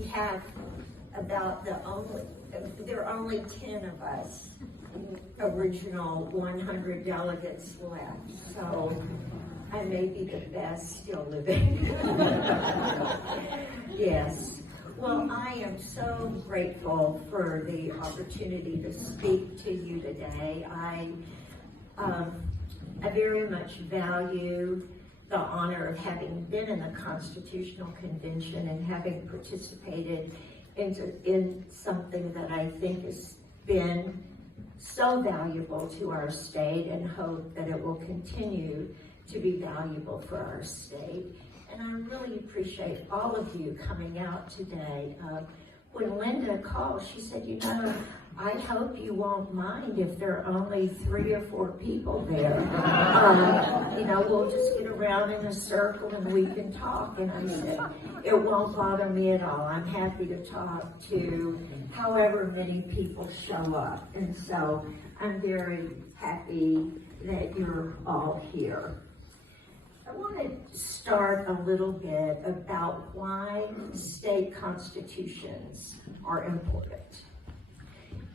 we have there are only 10 of us, original 100 delegates left, so I may be the best still living. Yes. Well, I am so grateful for the opportunity to speak to you today. I very much value the honor of having been in the Constitutional Convention and having participated in something that I think has been so valuable to our state, and hope that it will continue to be valuable for our state. And I really appreciate all of you coming out today. When Linda called, she said, you know, I hope you won't mind if there are only 3 or 4 people there. You know, we'll just get around in a circle and we can talk. And I said, it won't bother me at all. I'm happy to talk to however many people show up. And so I'm very happy that you're all here. I want to start a little bit about why state constitutions are important.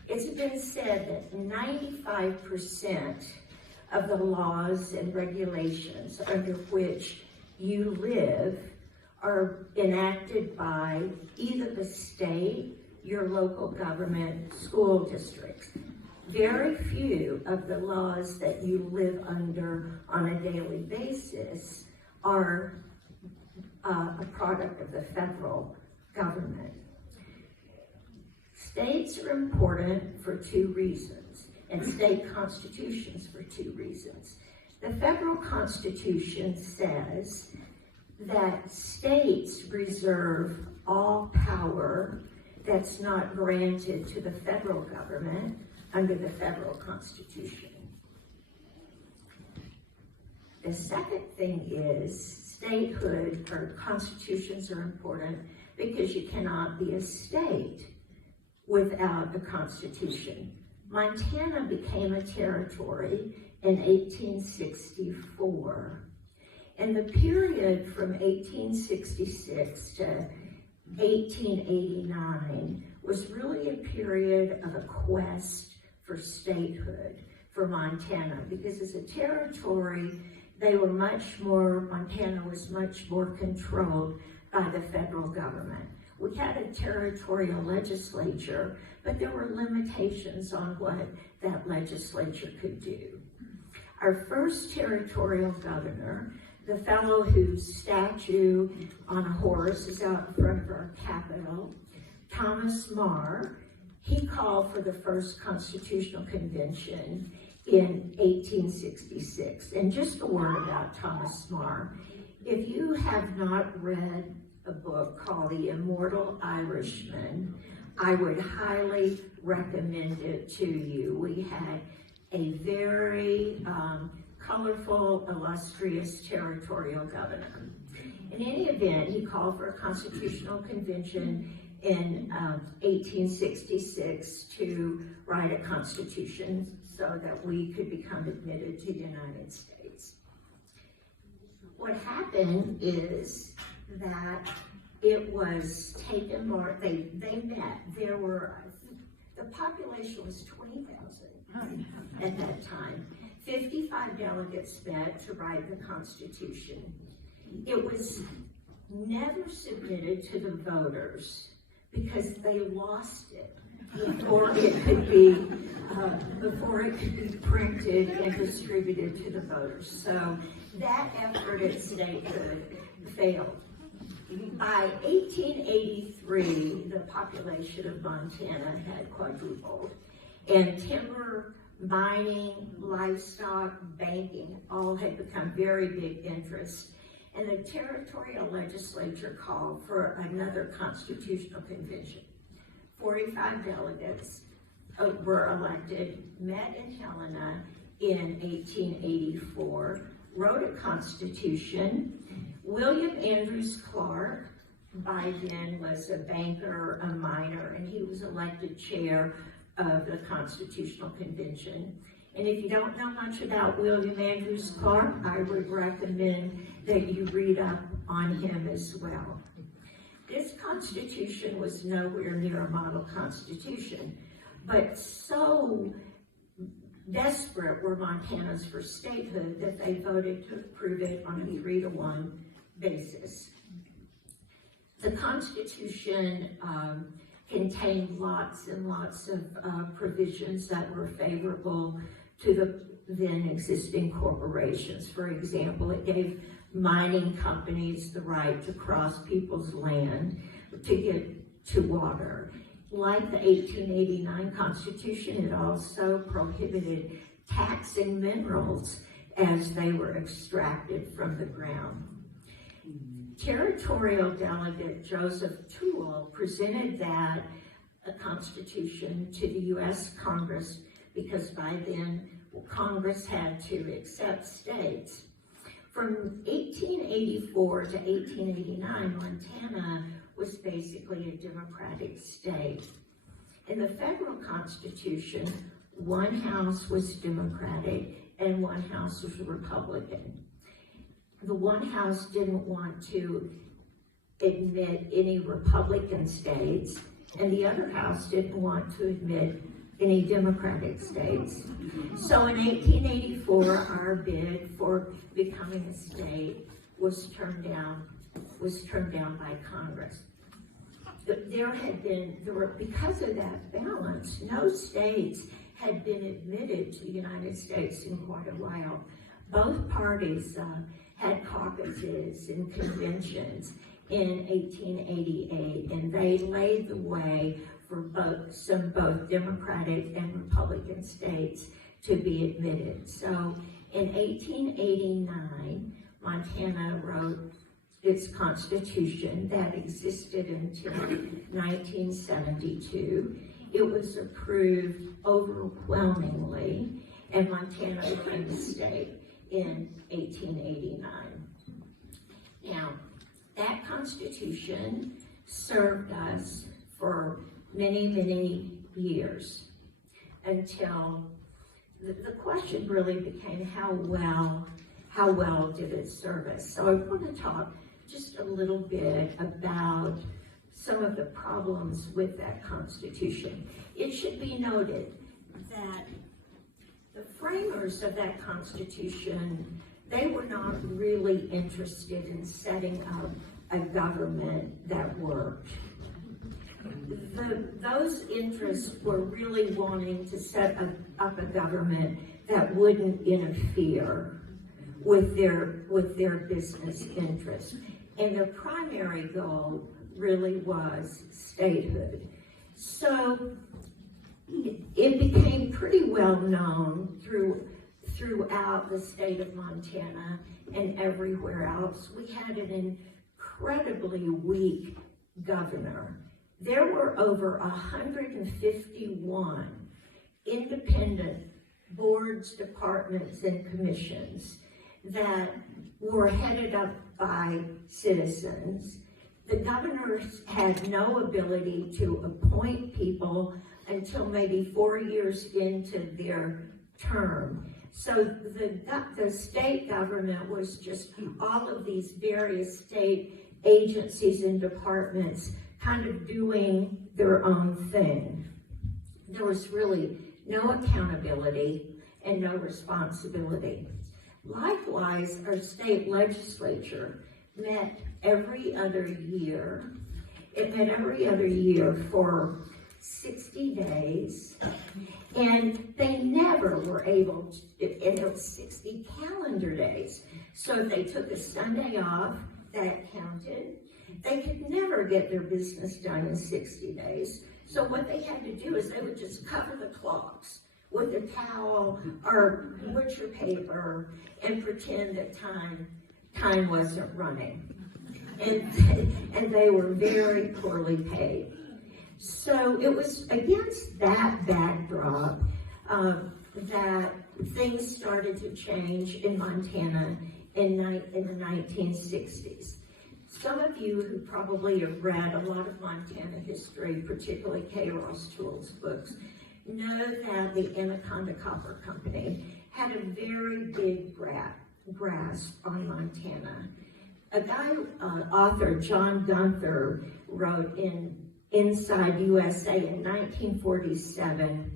It's been said that 95% of the laws and regulations under which you live are enacted by either the state, your local government, school districts. Very few of the laws that you live under on a daily basis are a product of the federal government. States are important for 2 reasons, and state constitutions for 2 reasons. The federal Constitution says that states reserve all power that's not granted to the federal government under the federal Constitution. The second thing is statehood, or constitutions are important because you cannot be a state without a constitution. Montana became a territory in 1864. And the period from 1866 to 1889 was really a period of a quest for statehood for Montana, because as a territory, Montana was much more controlled by the federal government. We had a territorial legislature, but there were limitations on what that legislature could do. Our first territorial governor, the fellow whose statue on a horse is out in front of our Capitol, Thomas Marr, he called for the first Constitutional Convention in 1866. And just a word about Thomas Marr. If you have not read a book called The Immortal Irishman, I would highly recommend it to you. We had a very colorful, illustrious territorial governor. In any event, he called for a Constitutional Convention in 1866 to write a constitution so that we could become admitted to the United States. What happened is that it was taken more, they met. The population was 20,000 at that time. 55 delegates met to write the Constitution. It was never submitted to the voters because they lost it before it could be printed and distributed to the voters. So that effort at statehood failed. By 1883, the population of Montana had quadrupled, and timber, mining, livestock, banking all had become very big interests. And the territorial legislature called for another constitutional convention. 45 delegates were elected, met in Helena in 1884, wrote a constitution. William Andrews Clark, by then, was a banker, a miner, and he was elected chair of the Constitutional Convention. And if you don't know much about William Andrews Clark, I would recommend that you read up on him as well. This constitution was nowhere near a model constitution, but so desperate were Montanans for statehood that they voted to approve it on a 3-to-1 basis. The Constitution contained lots and lots of provisions that were favorable to the then existing corporations. For example, it gave mining companies the right to cross people's land to get to water. Like the 1889 Constitution, it also prohibited taxing minerals as they were extracted from the ground. Territorial Delegate Joseph Toole presented that Constitution to the U.S. Congress because by then Congress had to accept states. From 1884 to 1889, Montana was basically a democratic state. In the federal Constitution, one house was Democratic and one house was Republican. The one house didn't want to admit any Republican states, and the other house didn't want to admit any Democratic states. So in 1884, our bid for becoming a state was turned down by Congress. Because of that balance, no states had been admitted to the United States in quite a while. Both parties had caucuses and conventions in 1888, and they laid the way for both Democratic and Republican states to be admitted. So in 1889, Montana wrote its constitution that existed until 1972. It was approved overwhelmingly, and Montana became a state in 1889. Now, that constitution served us for many, many years until the question really became how well did it serve us? So I want to talk just a little bit about some of the problems with that Constitution. It should be noted that the framers of that Constitution, they were not really interested in setting up a government that worked. Those interests were really wanting to set up a government that wouldn't interfere with their business interests. And their primary goal really was statehood. So it became pretty well known throughout the state of Montana and everywhere else. We had an incredibly weak governor. There were over 151 independent boards, departments, and commissions that were headed up by citizens. The governors had no ability to appoint people until maybe 4 years into their term. So the state government was just all of these various state agencies and departments kind of doing their own thing. There was really no accountability and no responsibility. Likewise, our state legislature met every other year. It met every other year for 60 days, and they never were able to, and it was 60 calendar days. So if they took a Sunday off, that counted. They could never get their business done in 60 days. So what they had to do is they would just cover the clocks with a towel or butcher paper and pretend that time wasn't running. And they were very poorly paid. So it was against that backdrop that things started to change in Montana in the 1960s. Some of you who probably have read a lot of Montana history, particularly K. Ross Toole's books, know that the Anaconda Copper Company had a very big grasp on Montana. a guy, author John Gunther, wrote in Inside USA in 1947,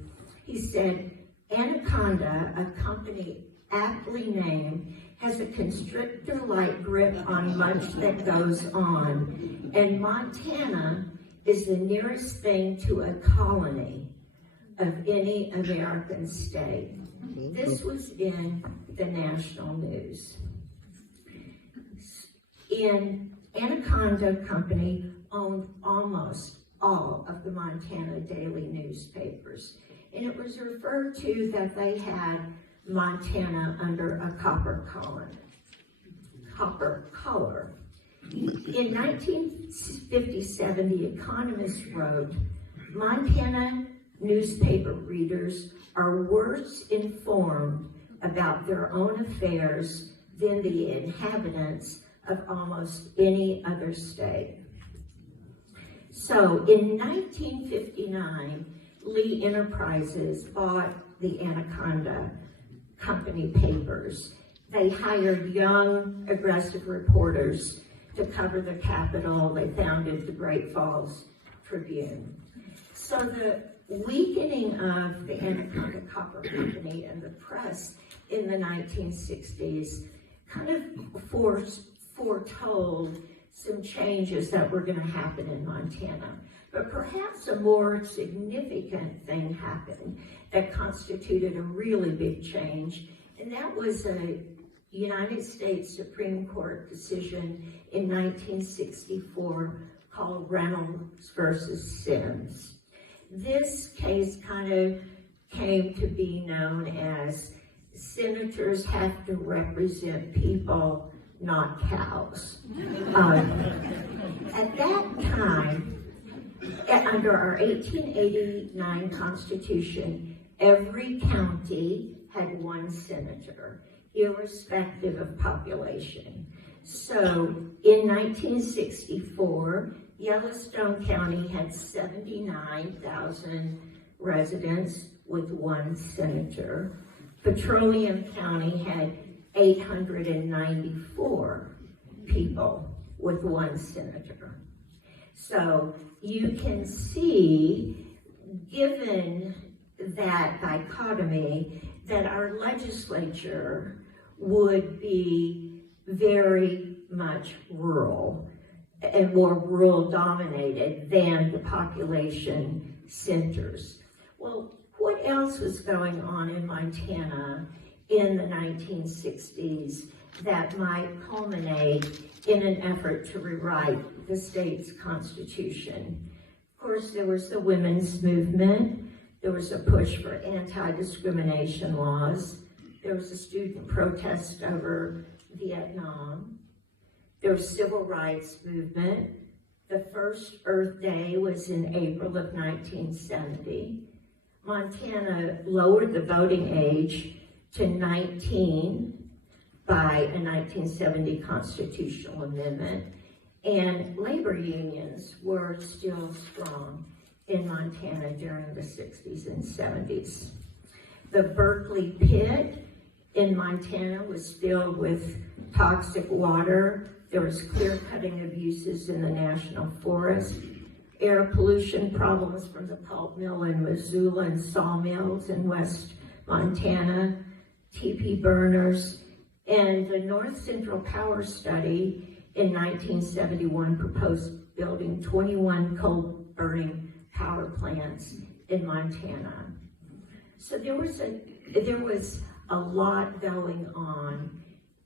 he said, "Anaconda, a company aptly named, has a constrictor-like grip on much that goes on, and Montana is the nearest thing to a colony of any American state." This was in the national news. Anaconda Company owned almost all of the Montana daily newspapers, and it was referred to that they had Montana under a copper collar. In 1957, The Economist wrote, "Montana newspaper readers are worse informed about their own affairs than the inhabitants of almost any other state." So in 1959, Lee Enterprises bought the Anaconda Company papers. They hired young, aggressive reporters to cover the Capitol. They founded the Great Falls Tribune. So the weakening of the Anaconda Copper Company and the press in the 1960s kind of foretold some changes that were going to happen in Montana. But perhaps a more significant thing happened that constituted a really big change, and that was a United States Supreme Court decision in 1964 called Reynolds versus Sims. This case kind of came to be known as senators have to represent people, not cows. At that time, under our 1889 Constitution, every county had one senator, irrespective of population. So in 1964, Yellowstone County had 79,000 residents with one senator. Petroleum County had 894 people with one senator. So you can see, given that dichotomy, that our legislature would be very much rural and more rural dominated than the population centers. Well, what else was going on in Montana in the 1960s that might culminate in an effort to rewrite the state's constitution? Of course, there was the women's movement. There was a push for anti-discrimination laws. There was a student protest over Vietnam. There was civil rights movement. The first Earth Day was in April of 1970. Montana lowered the voting age to 19 by a 1970 constitutional amendment, and labor unions were still strong in Montana during the 60s and 70s. The Berkeley pit in Montana was filled with toxic water. There was clear-cutting abuses in the national forest, air pollution problems from the pulp mill in Missoula and sawmills in West Montana, TP burners, and the North Central Power Study in 1971 proposed building 21 coal-burning power plants in Montana. So there was a lot going on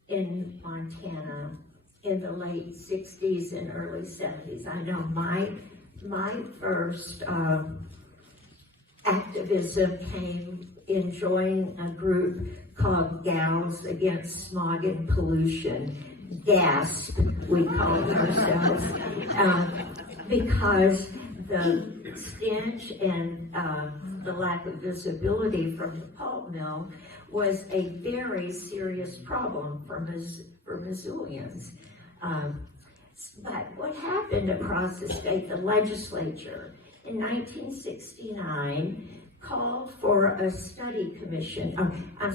in Montana in the late 60s and early 70s. I know my first activism came in joining a group called Gals Against Smog and Pollution, GASP, we called ourselves, because the stench and the lack of visibility from the pulp mill was a very serious problem for Missoulians. But what happened across the state, the legislature in 1969 called for a study commission.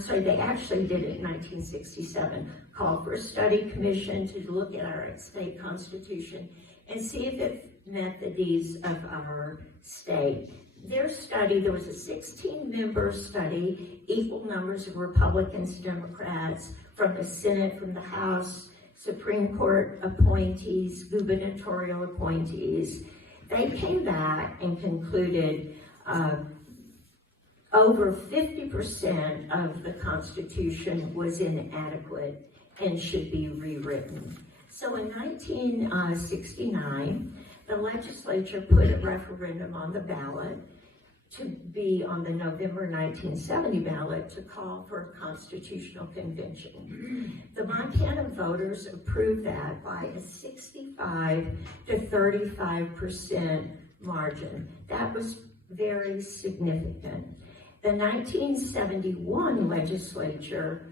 They actually did it in 1967, called for a study commission to look at our state constitution and see if it met the needs of our state. Their study, there was a 16-member study, equal numbers of Republicans, Democrats, from the Senate, from the House, Supreme Court appointees, gubernatorial appointees. They came back and concluded over 50% of the Constitution was inadequate and should be rewritten. So in 1969, the legislature put a referendum on the ballot to be on the November 1970 ballot to call for a constitutional convention. The Montana voters approved that by a 65 to 35% margin. That was very significant. The 1971 legislature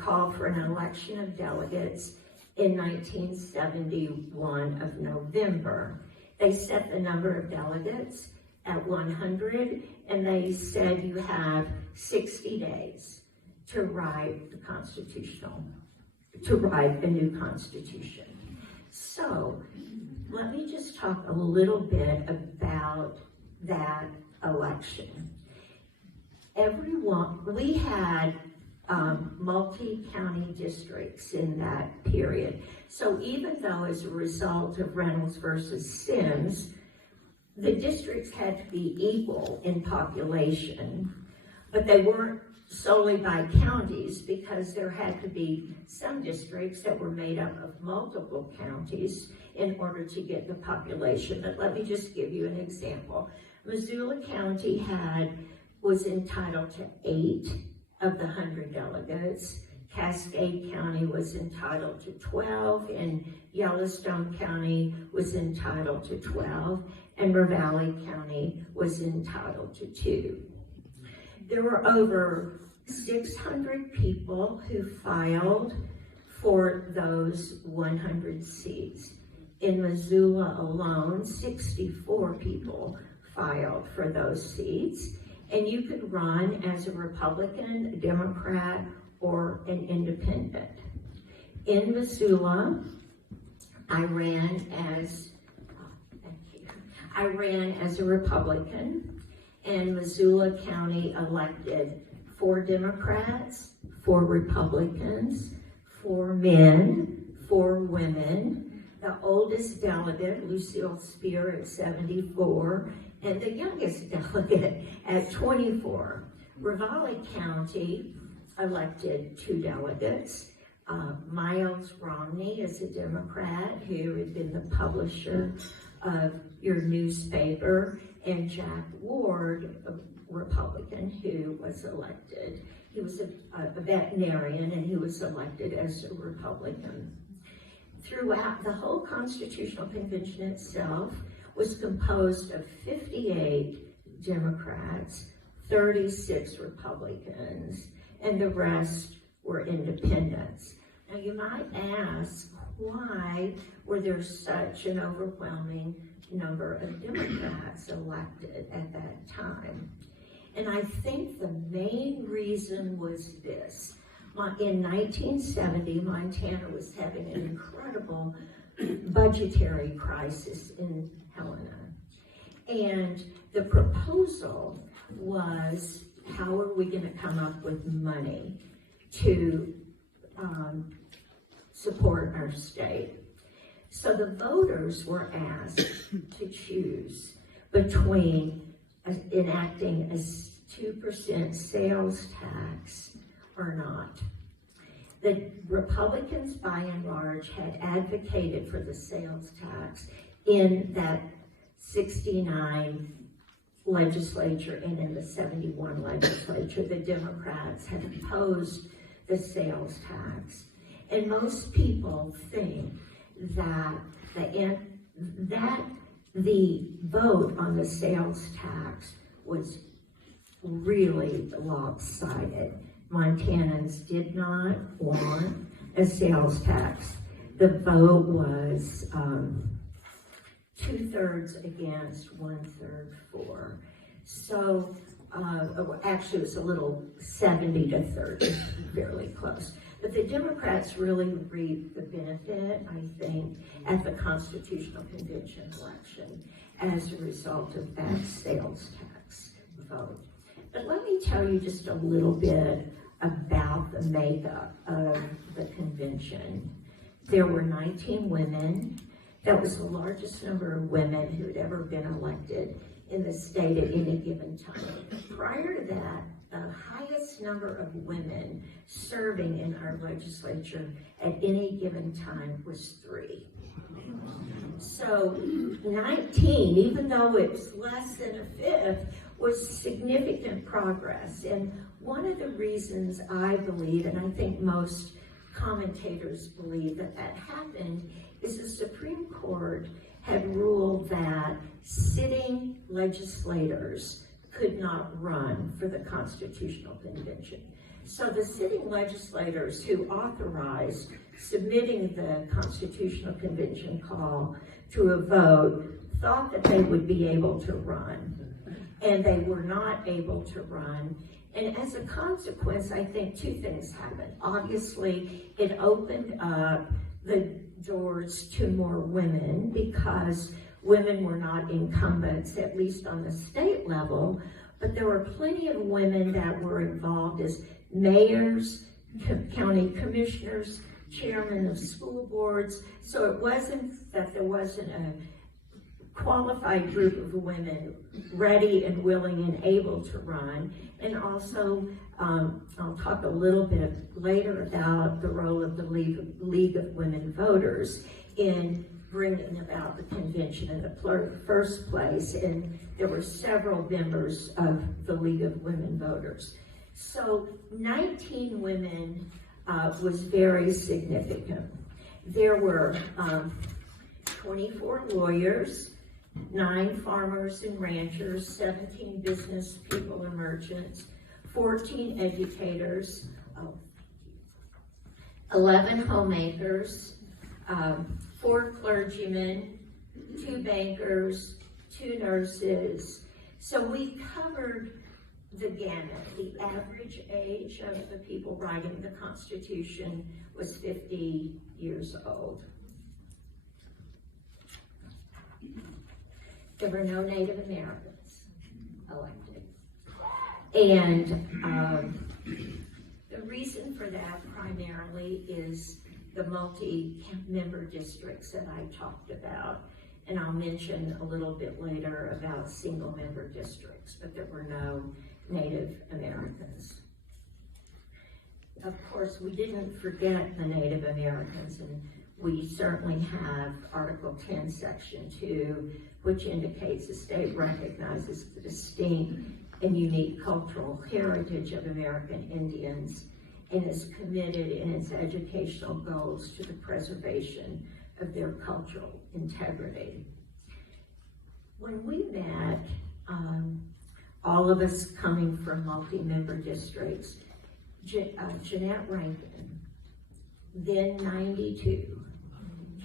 called for an election of delegates in 1971 of November. They set the number of delegates at 100, and they said you have 60 days to write a new constitution. So let me just talk a little bit about that election. We had multi-county districts in that period. So even though as a result of Reynolds versus Sims, the districts had to be equal in population, but they weren't solely by counties, because there had to be some districts that were made up of multiple counties in order to get the population. But let me just give you an example. Missoula County was entitled to 8 of the 100 delegates. Cascade County was entitled to 12, and Yellowstone County was entitled to 12, and Ravalli County was entitled to 2. There were over 600 people who filed for those 100 seats. In Missoula alone, 64 people filed for those seats, and you could run as a Republican, a Democrat, or an independent. In Missoula, I ran as a Republican, and Missoula County elected 4 Democrats, 4 Republicans, 4 men, 4 women. The oldest delegate, Lucille Spear, at 74, and the youngest delegate at 24. Ravalli County elected 2 delegates. Miles Romney is a Democrat who had been the publisher of your newspaper, and Jack Ward, a Republican, who was elected. He was a veterinarian, and he was elected as a Republican. Throughout, the whole Constitutional Convention itself was composed of 58 Democrats, 36 Republicans, and the rest were independents. Now you might ask, why were there such an overwhelming number of Democrats elected at that time? And I think the main reason was this. In 1970, Montana was having an incredible budgetary crisis in Helena. And the proposal was, how are we going to come up with money to support our state? So the voters were asked to choose between enacting a 2% sales tax or not. The Republicans, by and large, had advocated for the sales tax in that 69 legislature and in the 71 legislature. The Democrats had opposed the sales tax. And most people think that the vote on the sales tax was really lopsided. Montanans did not want a sales tax. The vote was 2/3 against, 1/3 for. So actually it was a little 70 to 30, fairly close. But the Democrats really reaped the benefit, I think, at the Constitutional Convention election as a result of that sales tax vote. But let me tell you just a little bit about the makeup of the convention. There were 19 women. That was the largest number of women who had ever been elected in the state at any given time. Prior to that, the highest number of women serving in our legislature at any given time was 3. So 19, even though it's less than a fifth, was significant progress. And one of the reasons I believe, and I think most commentators believe that happened, is the Supreme Court had ruled that sitting legislators could not run for the Constitutional Convention. So the sitting legislators who authorized submitting the Constitutional Convention call to a vote thought that they would be able to run, and they were not able to run. And as a consequence, I think 2 things happened. Obviously, it opened up the doors to more women because women were not incumbents, at least on the state level, but there were plenty of women that were involved as mayors, county commissioners, chairmen of school boards. So it wasn't that there wasn't a qualified group of women ready and willing and able to run. And also, I'll talk a little bit later about the role of the League of Women Voters in bringing about the convention in the first place. And there were several members of the League of Women Voters. So 19 women was very significant. There were 24 lawyers, 9 farmers and ranchers, 17 business people and merchants, 14 educators, 11 homemakers, 4 clergymen, 2 bankers, 2 nurses. So we covered the gamut. The average age of the people writing the Constitution was 50 years old. There were no Native Americans elected. And the reason for that primarily is the multi-member districts that I talked about. And I'll mention a little bit later about single-member districts, but there were no Native Americans. Of course, we didn't forget the Native Americans, and we certainly have Article 10, Section 2, which indicates the state recognizes the distinct and unique cultural heritage of American Indians and is committed in its educational goals to the preservation of their cultural integrity. When we met, all of us coming from multi-member districts, Jeanette Rankin, then 92,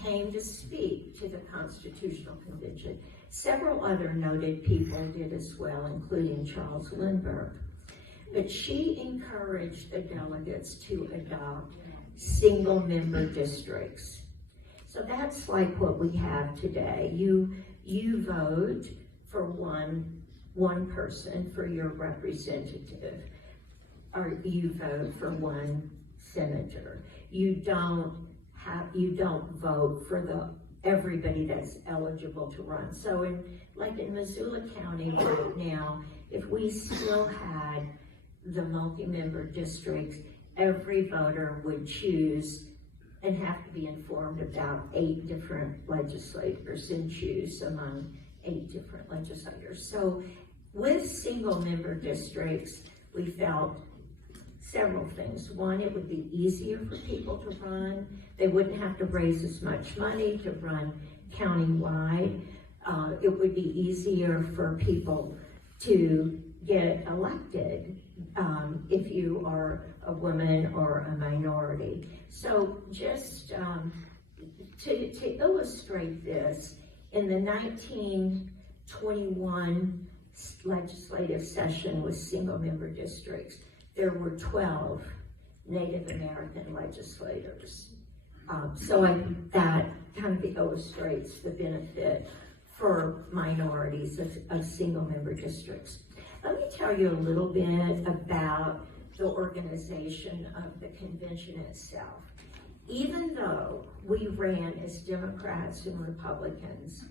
came to speak to the Constitutional Convention. Several other noted people did as well, including Charles Lindbergh. But she encouraged the delegates to adopt single-member districts. So that's like what we have today. You vote for one person for your representative, or you vote for one senator. You don't vote for everybody that's eligible to run. So in Missoula County right now, if we still had the multi-member districts, every voter would choose and have to be informed about 8 different legislators and choose among 8 different legislators. So with single-member districts, we felt several things. One, it would be easier for people to run. They wouldn't have to raise as much money to run county-wide. It would be easier for people to get elected if you are a woman or a minority. So just to illustrate this, in the 1921 legislative session with single-member districts, there were 12 Native American legislators. That kind of illustrates the benefit for minorities of single-member districts. Let me tell you a little bit about the organization of the convention itself. Even though we ran as Democrats and Republicans,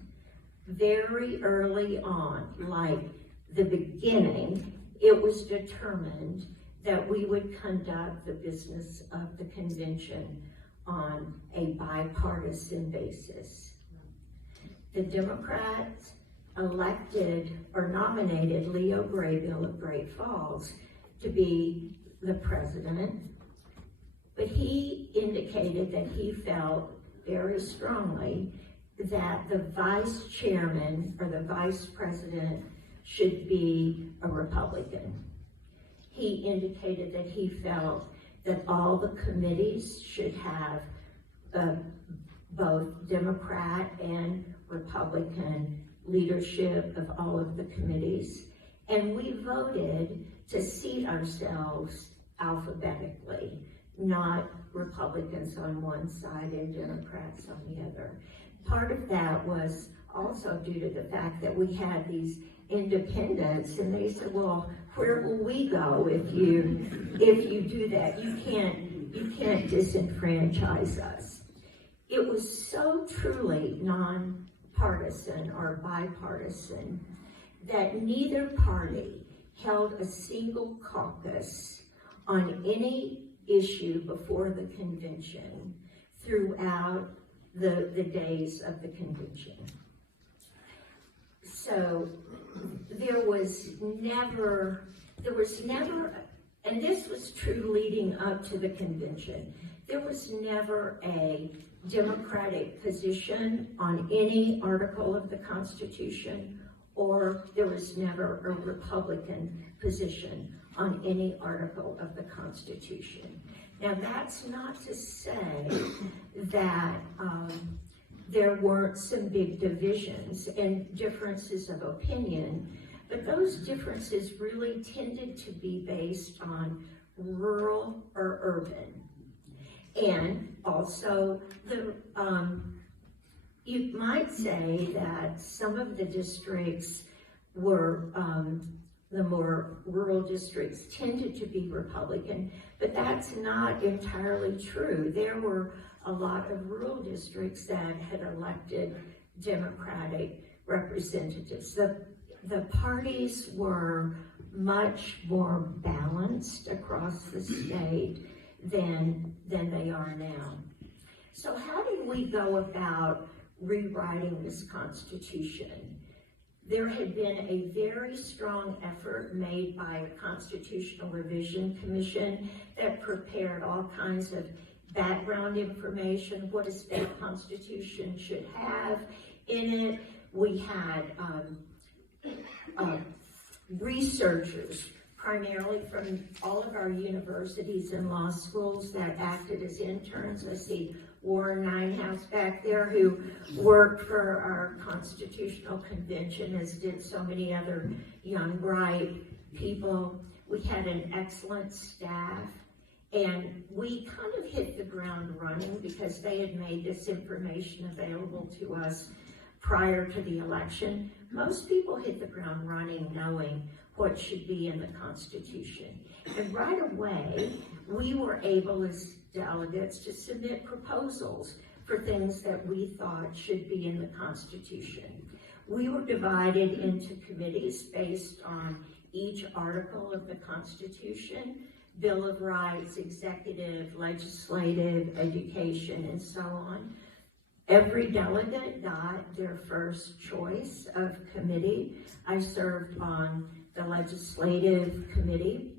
very early on, like the beginning, it was determined that we would conduct the business of the convention on a bipartisan basis. The Democrats elected or nominated Leo Graybill of Great Falls to be the president, but he indicated that he felt very strongly that the vice chairman or the vice president should be a Republican. He indicated that he felt that all the committees should have both Democrat and Republican leadership of all of the committees. And we voted to seat ourselves alphabetically, not Republicans on one side and Democrats on the other. Part of that was also due to the fact that we had these independents, and they said, well, where will we go if you do that? You can't disenfranchise us. It was so truly non-partisan or bipartisan that neither party held a single caucus on any issue before the convention throughout the days of the convention. So there was never, and this was true leading up to the convention, there was never a Democratic position on any article of the Constitution, or there was never a Republican position on any article of the Constitution. Now, that's not to say that there weren't some big divisions and differences of opinion, but those differences really tended to be based on rural or urban. And also, you might say that some of the districts were, the more rural districts tended to be Republican, but that's not entirely true. There were a lot of rural districts that had elected Democratic representatives. The parties were much more balanced across the state than they are now. So how did we go about rewriting this Constitution? There had been a very strong effort made by a Constitutional Revision Commission that prepared all kinds of background information, what a state constitution should have in it. We had researchers, primarily from all of our universities and law schools, that acted as interns. I see Warren Ninehouse back there, who worked for our Constitutional Convention, as did so many other young, bright people. We had an excellent staff, and we kind of hit the ground running because they had made this information available to us prior to the election. Most people hit the ground running knowing what should be in the Constitution. And right away, we were able as delegates to submit proposals for things that we thought should be in the Constitution. We were divided into committees based on each article of the Constitution: Bill of Rights, executive, legislative, education, and so on. Every delegate got their first choice of committee. I served on the legislative committee.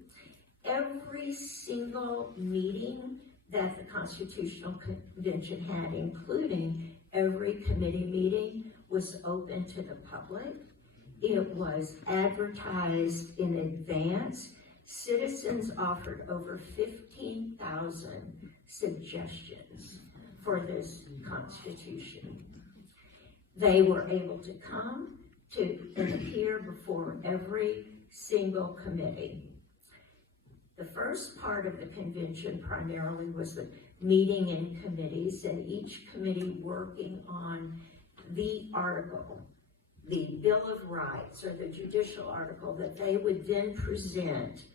Every single meeting that the Constitutional Convention had, including every committee meeting, was open to the public. It was advertised in advance. Citizens offered over 15,000 suggestions for this Constitution. They were able to come, and appear before every single committee. The first part of the convention primarily was the meeting in committees, and each committee working on the article, the Bill of Rights or the judicial article that they would then present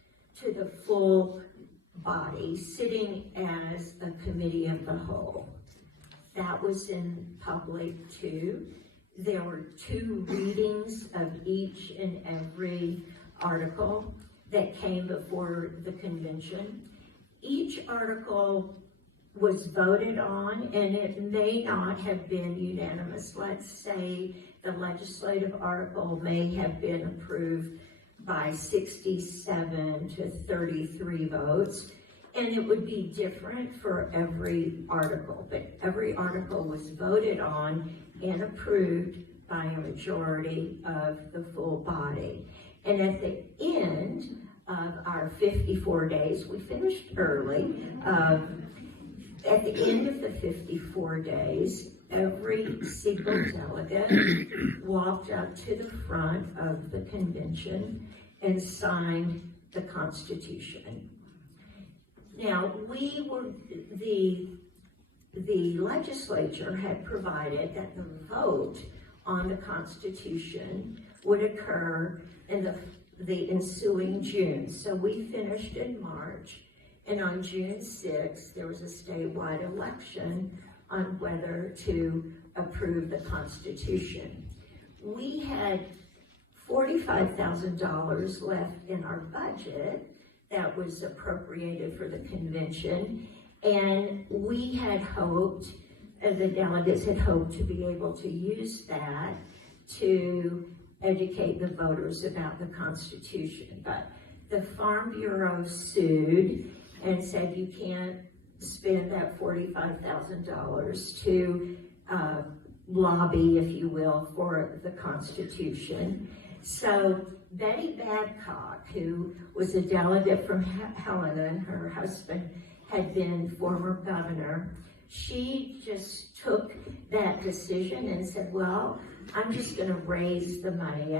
to the full body, sitting as a committee of the whole. That was in public too. There were 2 readings of each and every article that came before the convention. Each article was voted on, and it may not have been unanimous. Let's say the legislative article may have been approved by 67 to 33 votes, and it would be different for every article, but every article was voted on and approved by a majority of the full body. And at the end of our 54 days, we finished early, at the end of the 54 days, every single delegate walked up to the front of the convention and signed the Constitution. Now, the legislature had provided that the vote on the Constitution would occur in the ensuing June. So we finished in March, and on June 6th, there was a statewide election on whether to approve the Constitution. We had $45,000 left in our budget that was appropriated for the convention, and we had hoped, the delegates had hoped to be able to use that to educate the voters about the Constitution. But the Farm Bureau sued and said you can't spend that $45,000 to lobby, if you will, for the Constitution. So Betty Babcock, who was a delegate from Helena, and her husband had been former governor, she just took that decision and said, well, I'm just going to raise the money.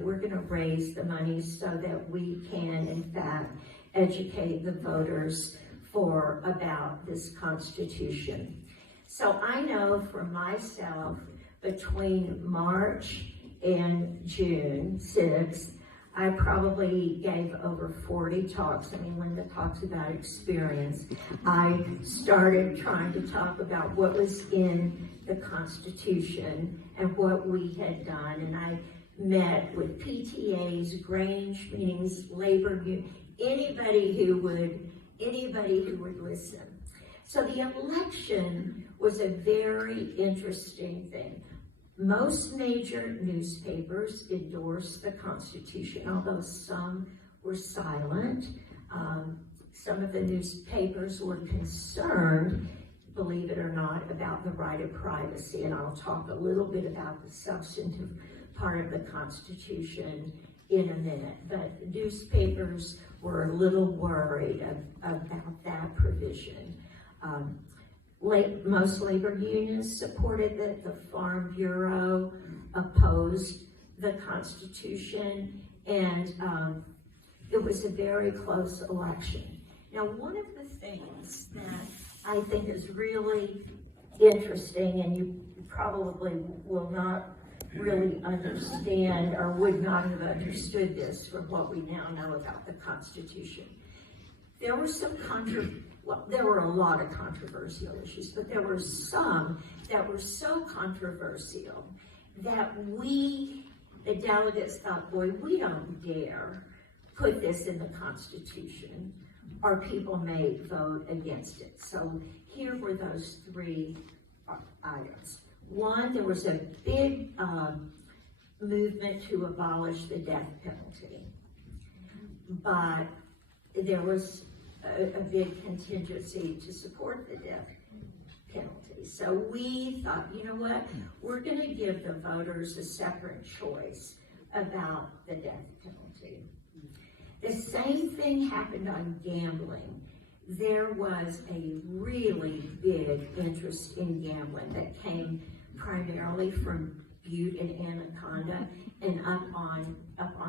We're going to raise the money so that we can, in fact, educate the voters about this Constitution. So I know for myself, between March and June 6th, I probably gave over 40 talks. I mean, Linda talks about experience. I started trying to talk about what was in the Constitution and what we had done. And I met with PTAs, Grange meetings, labor unions, anybody who would listen. So the election was a very interesting thing. Most major newspapers endorsed the Constitution, although some were silent. Some of the newspapers were concerned, believe it or not, about the right of privacy, and I'll talk a little bit about the substantive part of the Constitution in a minute. But newspapers were a little worried about that provision. Most labor unions supported that. The Farm Bureau opposed the Constitution, and it was a very close election. Now, one of the things that I think is really interesting, and you probably will not really understand or would not have understood this from what we now know about the Constitution. There were there were a lot of controversial issues, but there were some that were so controversial that we, the delegates, thought, boy, we don't dare put this in the Constitution, or people may vote against it. So here were those 3 items. One, there was a big movement to abolish the death penalty, but there was a big contingency to support the death penalty. So we thought, you know what, we're going to give the voters a separate choice about the death penalty. The same thing happened on gambling. There was a really big interest in gambling that came primarily from Butte and Anaconda and up on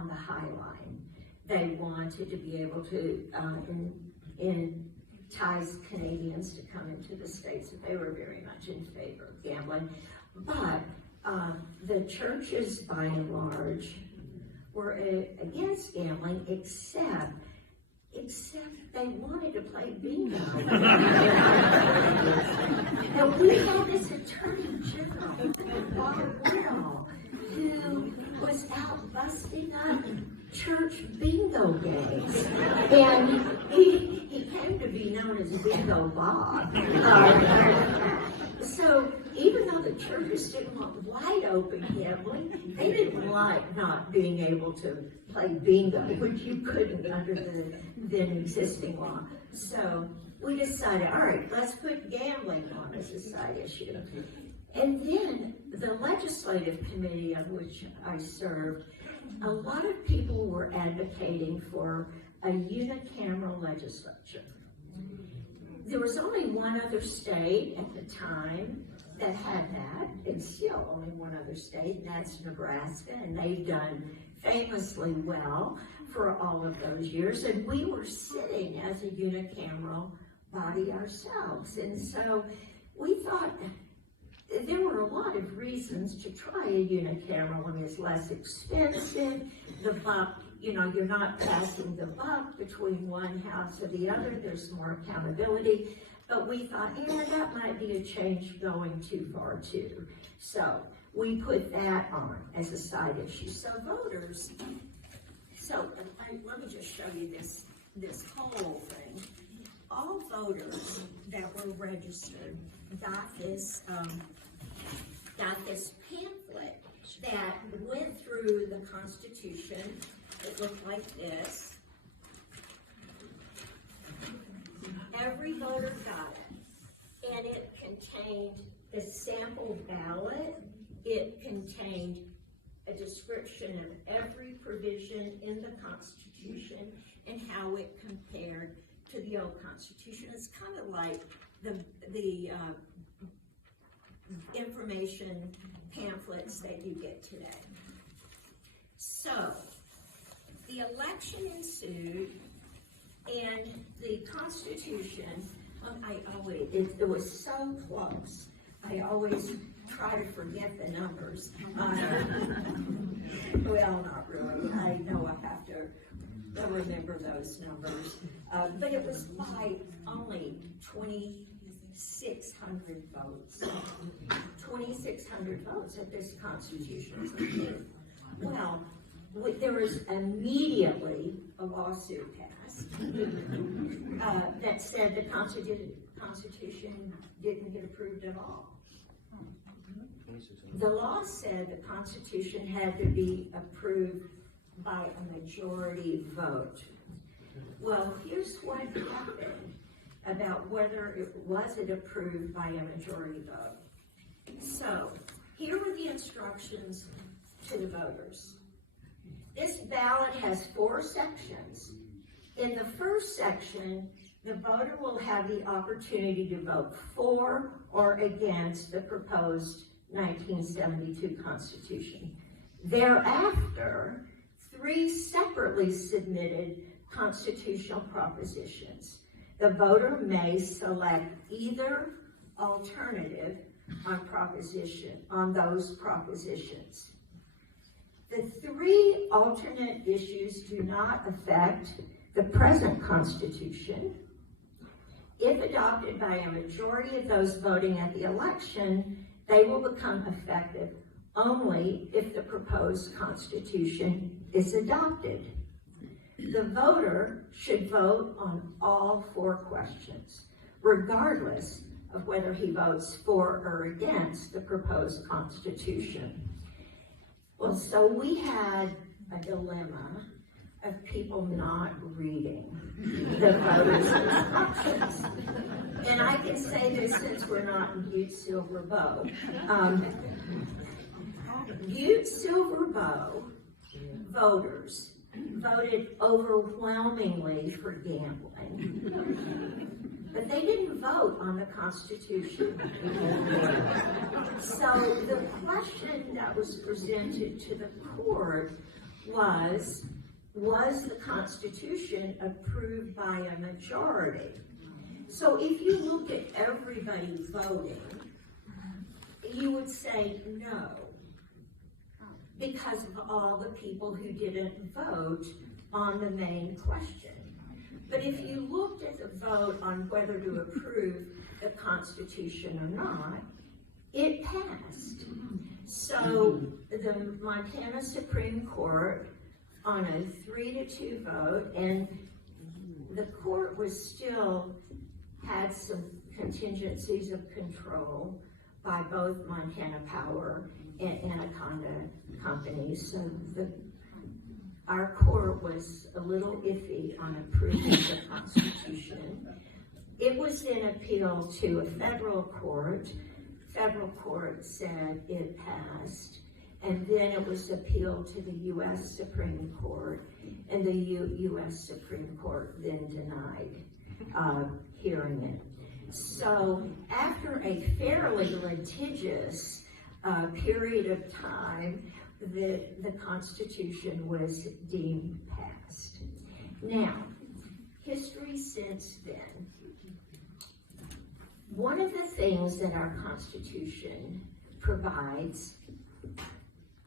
the High Line. They wanted to be able to entice Canadians to come into the States. They were very much in favor of gambling. But the churches, by and large, were against gambling, except they wanted to play bingo. And we had this Attorney General, Bob Woodall, who was out busting up church bingo games. And he came to be known as Bingo Bob. So even though the churches didn't want wide open gambling, they didn't like not being able to play bingo, which you couldn't under the then existing law. So we decided, all right, let's put gambling on as a side issue. And then the legislative committee on which I served, a lot of people were advocating for a unicameral legislature. There was only one other state at the time that had that, and still only one other state, and that's Nebraska, and they've done famously well for all of those years, and we were sitting as a unicameral body ourselves. And so we thought there were a lot of reasons to try a unicameral. I mean, it's less expensive, the buck, you're not passing the buck between one house or the other, there's more accountability. But we thought, that might be a change going too far too. So we put that on as a side issue. So voters, let me just show you this whole thing. All voters that were registered got this pamphlet that went through the Constitution. It looked like this. Every voter got it, and it contained the sample ballot. It contained a description of every provision in the Constitution and how it compared to the old Constitution. It's kind of like the information pamphlets that you get today. So, the election ensued, and the Constitution, it was so close. I always try to forget the numbers. Well, not really. I know I have to remember those numbers. But it was by only 2,600 votes. 2,600 votes that this Constitution was approved. Well, there was immediately a lawsuit passed that said the Constitution didn't get approved at all. The law said the Constitution had to be approved by a majority vote. Well, here's what happened about whether it was approved by a majority vote. So, here were the instructions to the voters. This ballot has 4 sections. In the first section, the voter will have the opportunity to vote for or against the proposed 1972 Constitution. Thereafter, 3 separately submitted constitutional propositions. The voter may select either alternative on those propositions. The 3 alternate issues do not affect the present Constitution. If adopted by a majority of those voting at the election, they will become effective only if the proposed Constitution is adopted. The voter should vote on all 4 questions, regardless of whether he votes for or against the proposed Constitution. Well, so we had a dilemma of people not reading the voters' instructions. And I can say this since we're not in Butte Silver Bow. Butte Silver Bow voters voted overwhelmingly for gambling. But they didn't vote on the Constitution. So the question that was presented to the court was the Constitution approved by a majority? So if you look at everybody voting, you would say no, because of all the people who didn't vote on the main question. But if you looked at the vote on whether to approve the Constitution or not, it passed. So the Montana Supreme Court, on a 3-2 vote, and the court was still had some contingencies of control by both Montana Power and Anaconda companies. So our court was a little iffy on approving the Constitution. It was then appealed to a federal court. Federal court said it passed. And then it was appealed to the U.S. Supreme Court, and the U.S. Supreme Court then denied hearing it. So after a fairly litigious period of time, the Constitution was deemed passed. Now, history since then. One of the things that our Constitution provides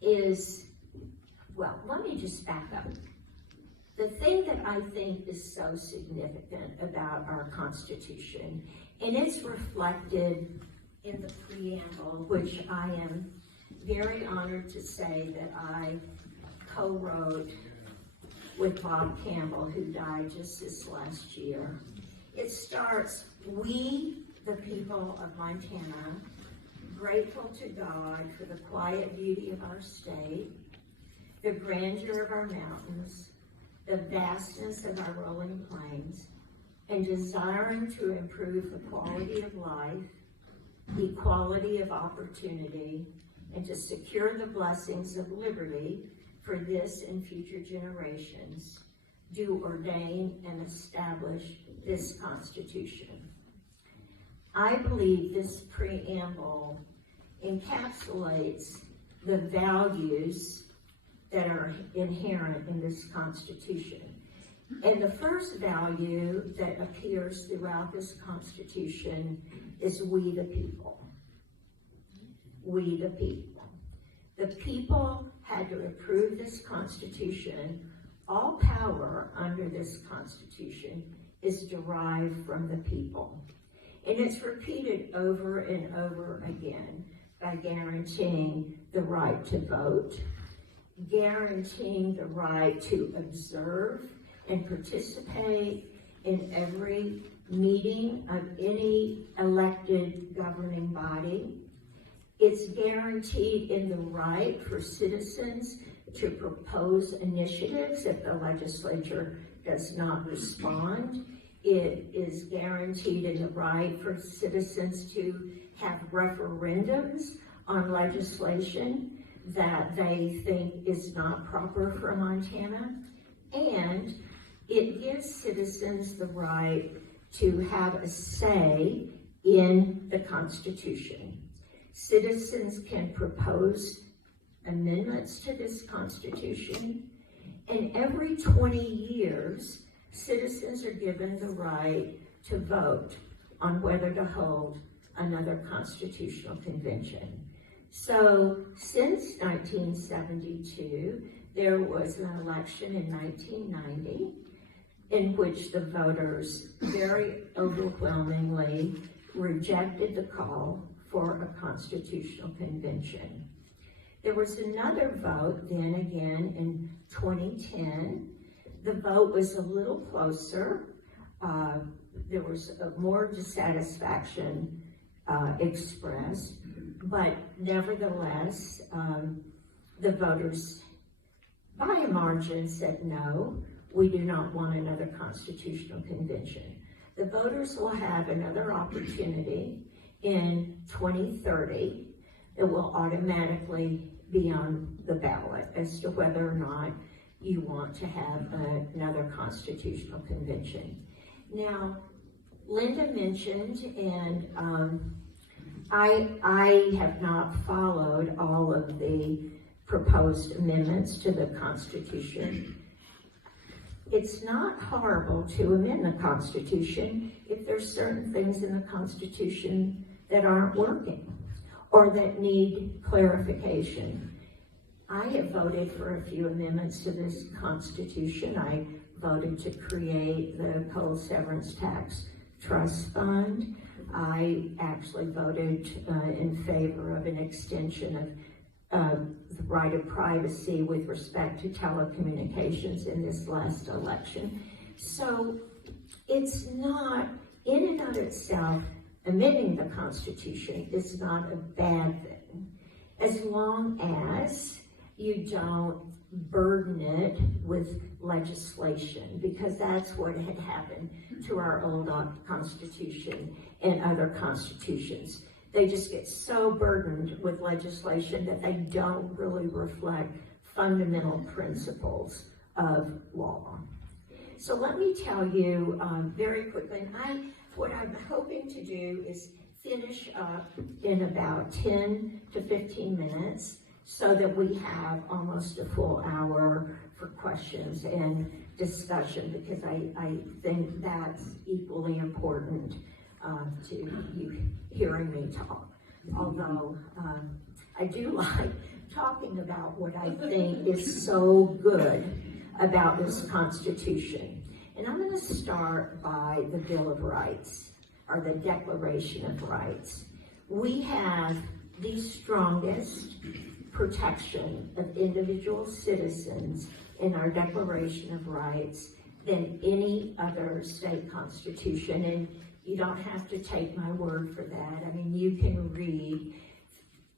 is, well, let me just back up. The thing that I think is so significant about our Constitution, and it's reflected in the Preamble, which I am very honored to say that I co-wrote with Bob Campbell, who died just this last year. It starts, "We, the people of Montana, grateful to God for the quiet beauty of our state, the grandeur of our mountains, the vastness of our rolling plains, and desiring to improve the quality of life, equality of opportunity, and to secure the blessings of liberty for this and future generations, do ordain and establish this Constitution." I believe this preamble encapsulates the values that are inherent in this Constitution. And the first value that appears throughout this Constitution is we the people. We the people. The people had to approve this Constitution. All power under this Constitution is derived from the people. And it's repeated over and over again by guaranteeing the right to vote, guaranteeing the right to observe and participate in every meeting of any elected governing body. It's guaranteed in the right for citizens to propose initiatives if the legislature does not respond. It is guaranteed in the right for citizens to have referendums on legislation that they think is not proper for Montana. And it gives citizens the right to have a say in the Constitution. Citizens can propose amendments to this Constitution, and every 20 years, citizens are given the right to vote on whether to hold another constitutional convention. So since 1972, there was an election in 1990 in which the voters very overwhelmingly rejected the call for a constitutional convention. There was another vote then again in 2010. The vote was a little closer. There was more dissatisfaction expressed, but nevertheless, the voters by a margin said no, we do not want another constitutional convention. The voters will have another opportunity in 2030. It will automatically be on the ballot as to whether or not you want to have another constitutional convention. Now, Linda mentioned, and I have not followed all of the proposed amendments to the Constitution. It's not horrible to amend the Constitution if there's certain things in the Constitution that aren't working or that need clarification. I have voted for a few amendments to this Constitution. I voted to create the Coal Severance Tax Trust Fund. I actually voted in favor of an extension of the right of privacy with respect to telecommunications in this last election. So it's not, in and of itself, amending the Constitution is not a bad thing, as long as you don't burden it with legislation, because that's what had happened to our old Constitution and other constitutions. They just get so burdened with legislation that they don't really reflect fundamental principles of law. So let me tell you very quickly, and what I'm hoping to do is finish up in about 10 to 15 minutes so that we have almost a full hour for questions and discussion, because I think that's equally important to you hearing me talk. Although I do like talking about what I think is so good about this Constitution. And I'm going to start by the Bill of Rights, or the Declaration of Rights. We have the strongest protection of individual citizens in our Declaration of Rights than any other state constitution. And you don't have to take my word for that. I mean, you can read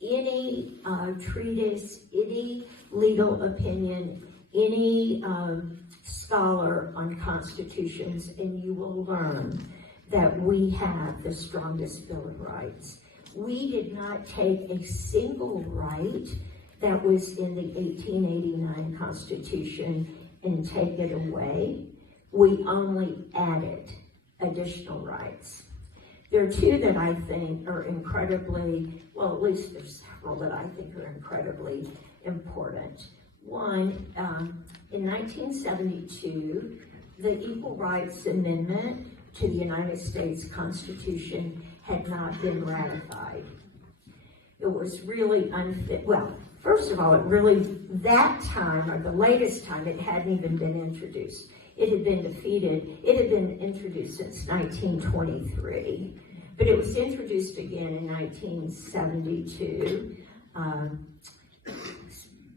any treatise, any legal opinion, any scholar on constitutions, and you will learn that we have the strongest Bill of Rights. We did not take a single right that was in the 1889 Constitution and take it away. We only added additional rights. There are two that I think are incredibly, well, at least there's several that I think are incredibly important. One, in 1972, the Equal Rights Amendment to the United States Constitution had not been ratified. It was really unfit. Well, first of all, it really, that time, or the latest time, it hadn't even been introduced. It had been defeated. It had been introduced since 1923, but it was introduced again in 1972,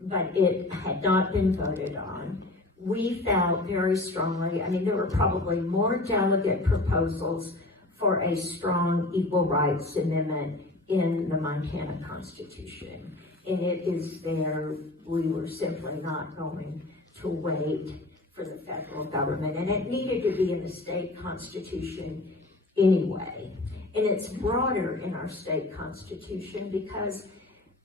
but it had not been voted on. We felt very strongly, I mean, there were probably more delegate proposals for a strong equal rights amendment in the Montana Constitution. And it is there. We were simply not going to wait for the federal government. And it needed to be in the state constitution anyway. And it's broader in our state constitution because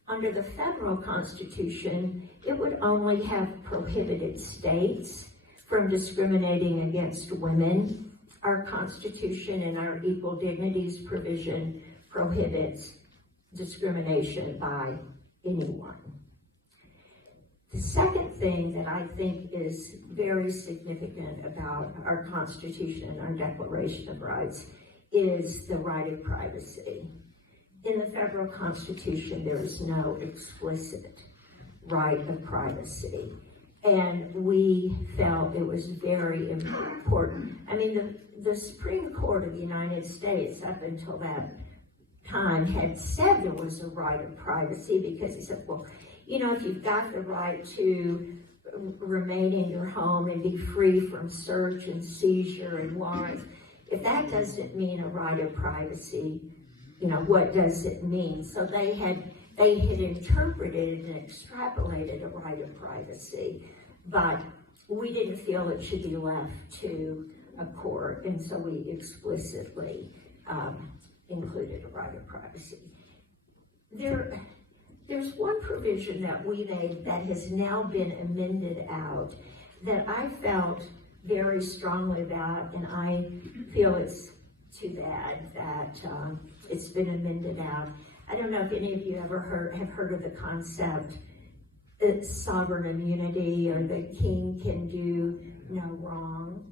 under the federal constitution, it would only have prohibited states from discriminating against women. Our constitution and our equal dignities provision prohibits discrimination by anyone. The second thing that I think is very significant about our Constitution and our Declaration of Rights is the right of privacy. In the federal Constitution, there is no explicit right of privacy. And we felt it was very important. I mean, the Supreme Court of the United States, up until that time, had said there was a right of privacy because he said, well, you know, if you've got the right to remain in your home and be free from search and seizure and warrants, if that doesn't mean a right of privacy, you know, what does it mean? So they had interpreted and extrapolated a right of privacy, but we didn't feel it should be left to a court, and so we explicitly included a right of privacy. There's one provision that we made that has now been amended out that I felt very strongly about, and I feel it's to that it's been amended out. I don't know if any of you ever have heard of the concept sovereign immunity, or the king can do no wrong.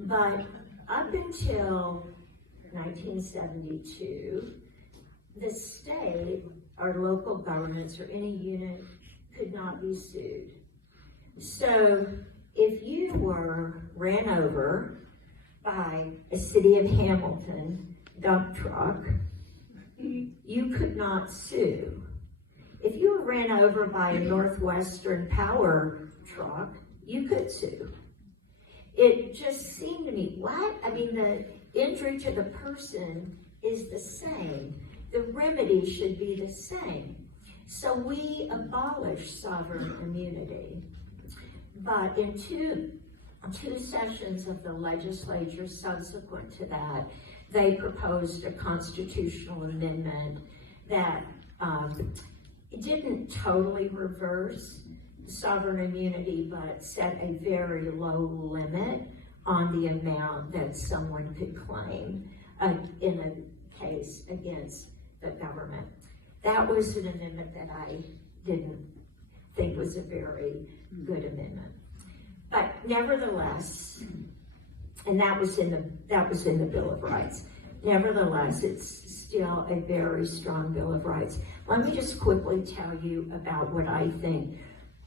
But up until 1972, the state or local governments or any unit could not be sued. So if you were ran over by a City of Hamilton dump truck, you could not sue. If you were ran over by a Northwestern Power truck, you could sue. It just seemed to me, what? I mean, the injury to the person is the same. The remedy should be the same. So we abolished sovereign immunity. But in two sessions of the legislature subsequent to that, they proposed a constitutional amendment that it didn't totally reverse sovereign immunity, but set a very low limit on the amount that someone could claim in a case against the government. That was an amendment that I didn't think was a very good amendment. But nevertheless, and that was in the Bill of Rights. Nevertheless, it's still a very strong Bill of Rights. Let me just quickly tell you about what I think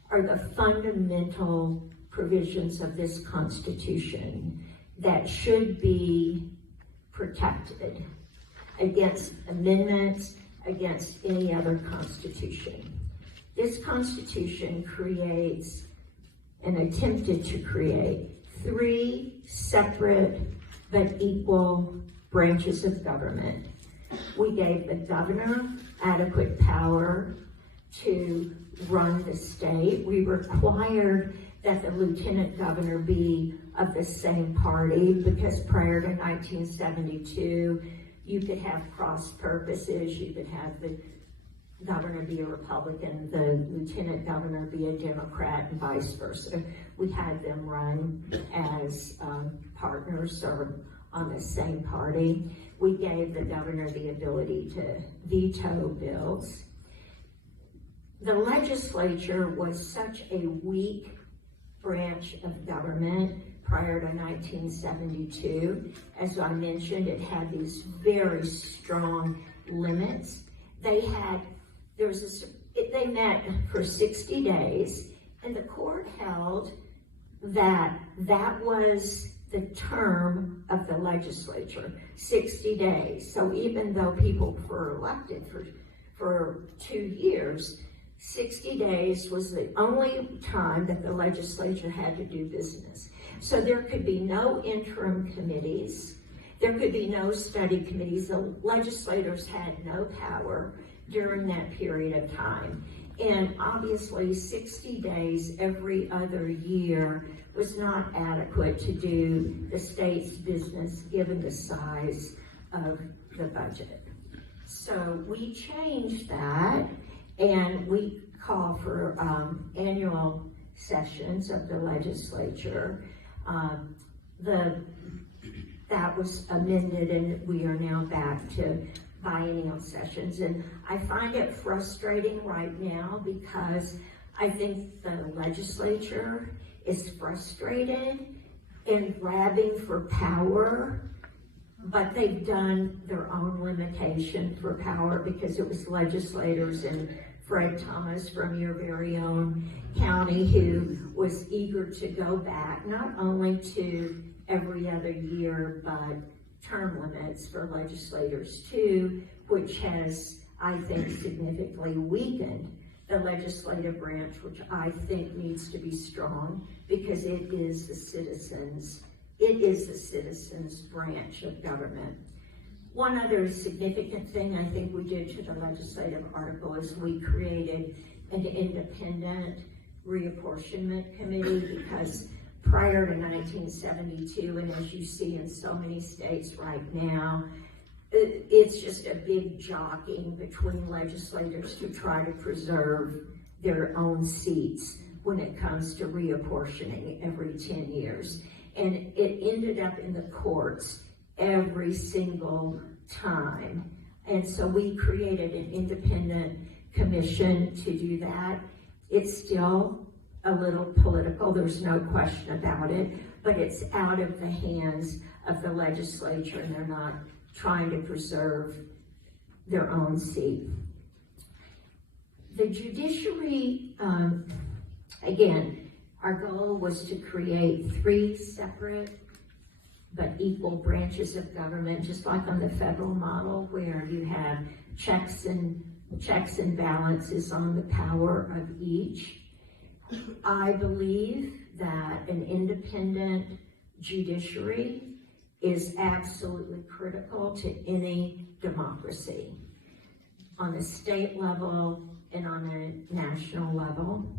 are the fundamental provisions of this Constitution that should be protected against amendments, against any other Constitution. This Constitution creates and attempted to create 3 separate but equal branches of government. We gave the governor adequate power to run the state. We required that the lieutenant governor be of the same party, because prior to 1972, you could have cross purposes. You could have the governor be a Republican, the lieutenant governor be a Democrat, and vice versa. We had them run as partners or on the same party. We gave the governor the ability to veto bills. The legislature was such a weak branch of government prior to 1972. As I mentioned, it had these very strong limits. They met for 60 days, and the court held that that was the term of the legislature, 60 days. So even though people were elected for 2 years, 60 days was the only time that the legislature had to do business. So there could be no interim committees. There could be no study committees. The legislators had no power during that period of time. And obviously 60 days every other year was not adequate to do the state's business given the size of the budget. So we changed that, and we call for annual sessions of the legislature. That was amended, and we are now back to biennial sessions. And I find it frustrating right now because I think the legislature is frustrated and grabbing for power, but they've done their own limitation for power, because it was legislators and Fred Thomas from your very own county who was eager to go back not only to every other year, but term limits for legislators too, which has, I think, significantly weakened the legislative branch, which I think needs to be strong, because it is the citizens' branch of government. One other significant thing I think we did to the legislative article is we created an independent reapportionment committee, because prior to 1972, and as you see in so many states right now, it's just a big jockeying between legislators to try to preserve their own seats when it comes to reapportioning every 10 years. And it ended up in the courts every single time. And so we created an independent commission to do that. It's still a little political, there's no question about it, but it's out of the hands of the legislature, and they're not trying to preserve their own seat. The judiciary, again, our goal was to create 3 separate but equal branches of government, just like on the federal model, where you have checks and balances on the power of each. I believe that an independent judiciary is absolutely critical to any democracy, on the state level and on a national level.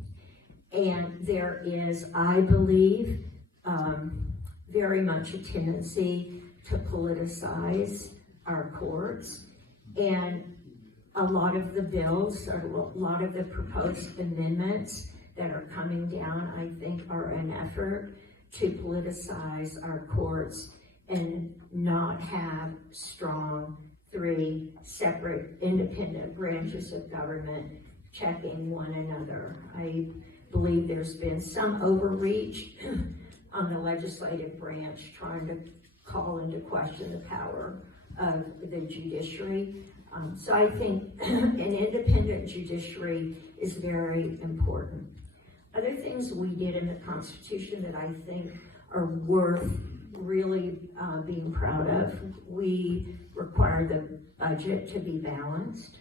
And there is, I believe, very much a tendency to politicize our courts. And a lot of the bills, or a lot of the proposed amendments that are coming down, I think, are an effort to politicize our courts and not have strong 3 separate independent branches of government checking one another. I believe there's been some overreach on the legislative branch trying to call into question the power of the judiciary. So I think an independent judiciary is very important. Other things we did in the Constitution that I think are worth really being proud of: we require the budget to be balanced.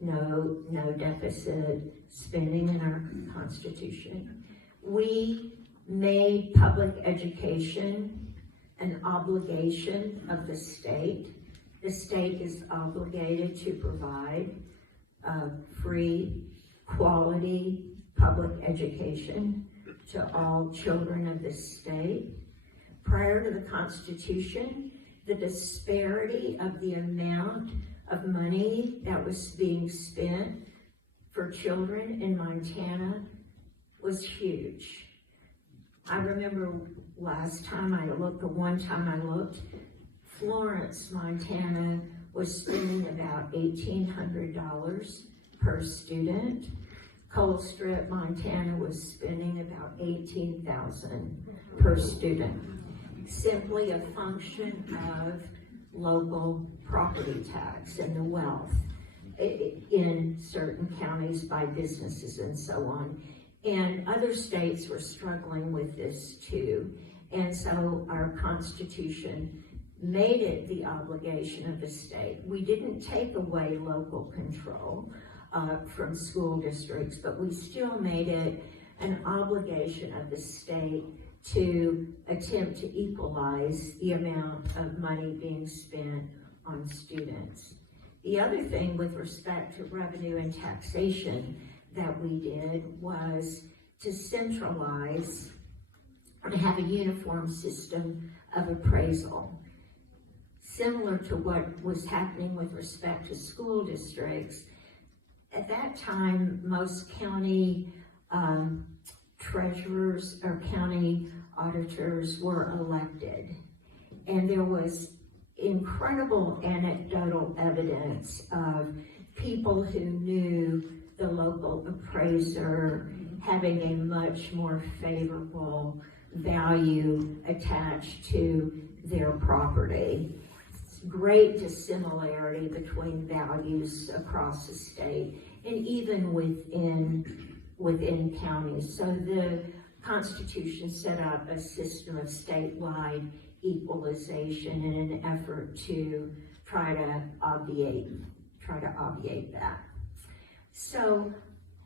No deficit spending in our Constitution. We made public education an obligation of the state. The state is obligated to provide free, quality public education to all children of the state. Prior to the Constitution, the disparity of the amount of money that was being spent for children in Montana was huge. I remember last time I looked, the one time I looked, Florence, Montana was spending about $1,800 per student. Colstrip, Montana was spending about $18,000 per student. Simply a function of local property tax and the wealth in certain counties by businesses and so on. And other states were struggling with this too. And so our Constitution made it the obligation of the state. We didn't take away local control from school districts, but we still made it an obligation of the state to attempt to equalize the amount of money being spent on students. The other thing with respect to revenue and taxation that we did was to centralize and have a uniform system of appraisal. Similar to what was happening with respect to school districts, at that time, most county treasurers or county auditors were elected. And there was incredible anecdotal evidence of people who knew the local appraiser having a much more favorable value attached to their property. Great dissimilarity between values across the state and even within counties. So the Constitution set up a system of statewide equalization in an effort to try to obviate that. So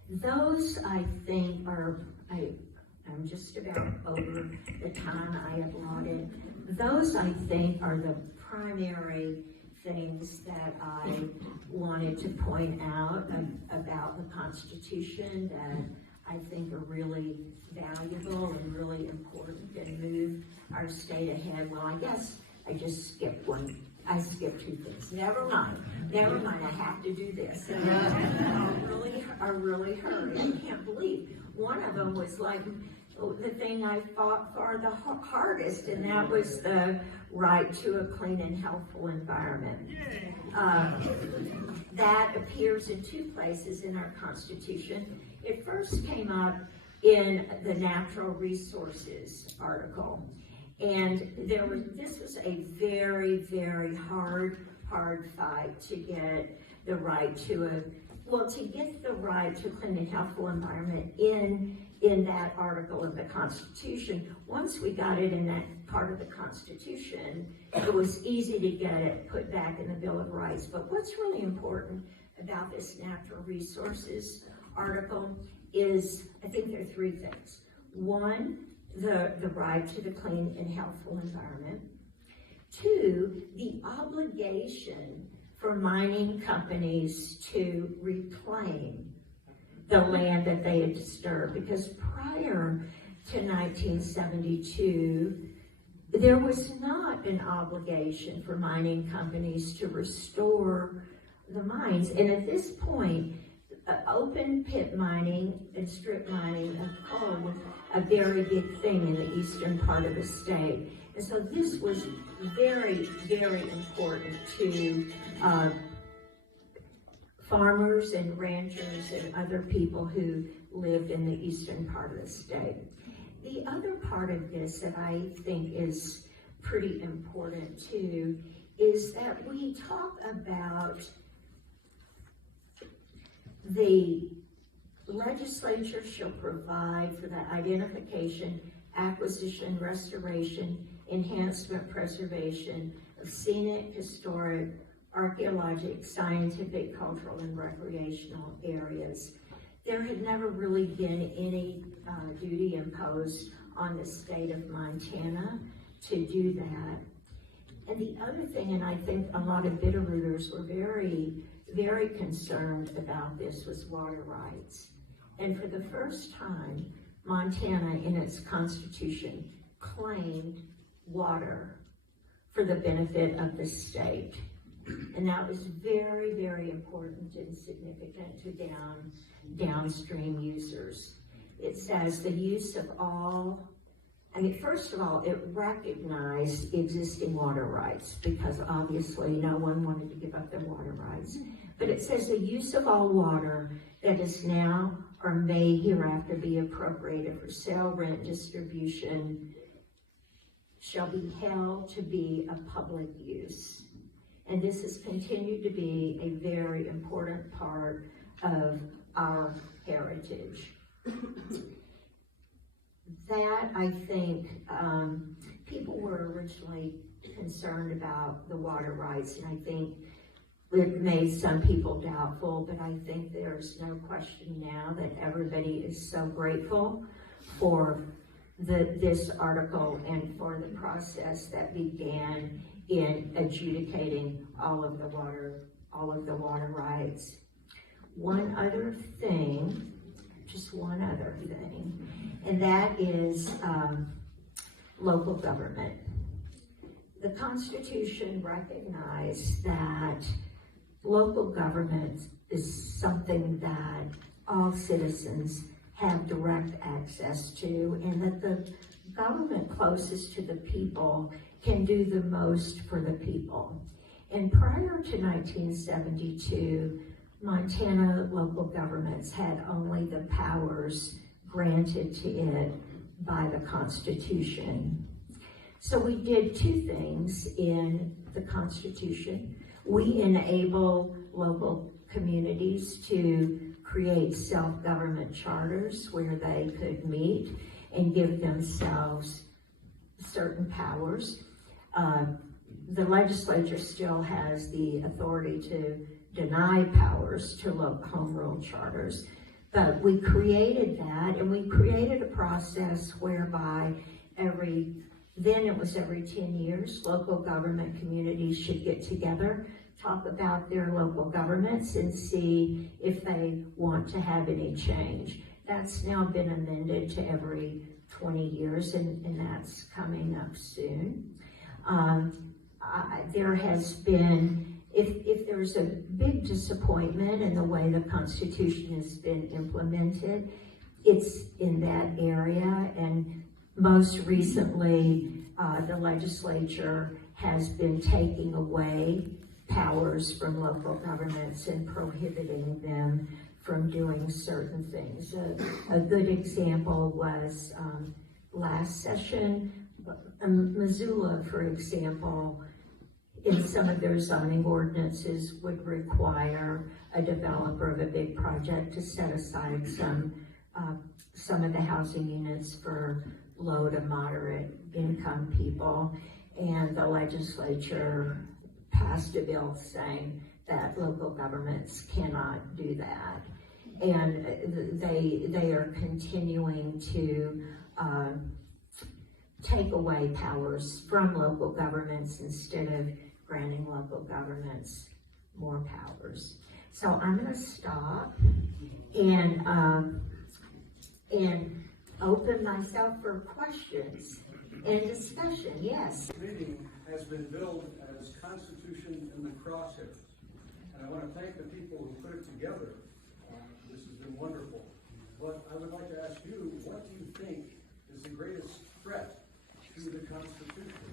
those, I think, I'm just about over the time I have allotted. Those, I think, are the primary things that I wanted to point out about the Constitution that I think are really valuable and really important and move our state ahead. Well, I guess I just skipped one. I skipped 2 things. Never mind. I have to do this. I really hurry. I can't believe one of them was like the thing I fought for the hardest, and that was the right to a clean and healthful environment. That appears in two places in our Constitution. It first came up in the natural resources article. And this was a very, very hard fight to get the right to get the right to a clean and healthful environment in that article of the Constitution. Once we got it in that part of the Constitution, it was easy to get it put back in the Bill of Rights. But what's really important about this natural resources article is, I think there are three things. One, the right to the clean and healthful environment. Two, the obligation for mining companies to reclaim the land that they had disturbed, because prior to 1972, there was not an obligation for mining companies to restore the mines. And at this point, open pit mining and strip mining of coal was a very big thing in the eastern part of the state. And so this was very, very important to farmers and ranchers and other people who lived in the eastern part of the state. The other part of this that I think is pretty important too is that we talk about the legislature shall provide for the identification, acquisition, restoration, enhancement, preservation of scenic, historic, archaeologic, scientific, cultural, and recreational areas. There had never really been any duty imposed on the state of Montana to do that. And the other thing, and I think a lot of Bitterrooters were very, very concerned about this, was water rights. And for the first time, Montana, in its constitution, claimed water for the benefit of the state. And that was very, very important and significant to downstream users. It says the use of all, first of all, it recognized existing water rights, because obviously no one wanted to give up their water rights. But it says the use of all water that is now or may hereafter be appropriated for sale, rent, distribution, shall be held to be a public use. And this has continued to be a very important part of our heritage. That, I think, people were originally concerned about the water rights, and I think it made some people doubtful, but I think there's no question now that everybody is so grateful for this article and for the process that began in adjudicating all of the water rights. One other thing, and that is local government. The Constitution recognized that local government is something that all citizens have direct access to, and that the government closest to the people can do the most for the people. And prior to 1972, Montana local governments had only the powers granted to it by the Constitution. So we did two things in the Constitution. We enable local communities to create self-government charters where they could meet and give themselves certain powers. The legislature still has the authority to deny powers to home rule charters, but we created that, and we created a process whereby every 10 years, local government communities should get together, talk about their local governments, and see if they want to have any change. That's now been amended to every 20 years, and that's coming up soon. There has been, if there's a big disappointment in the way the Constitution has been implemented, it's in that area. And most recently, the legislature has been taking away powers from local governments and prohibiting them from doing certain things. A good example was last session, Missoula, for example, in some of their zoning ordinances would require a developer of a big project to set aside some of the housing units for low to moderate income people, and the legislature passed a bill saying that local governments cannot do that. And they are continuing to take away powers from local governments instead of granting local governments more powers. So I'm going to stop and open myself for questions and discussion. Yes. The meeting has been billed as Constitution in the Crosshairs, and I want to thank the people who put it together. This has been wonderful. But I would like to ask you, what do you think is the greatest threat to the Constitution,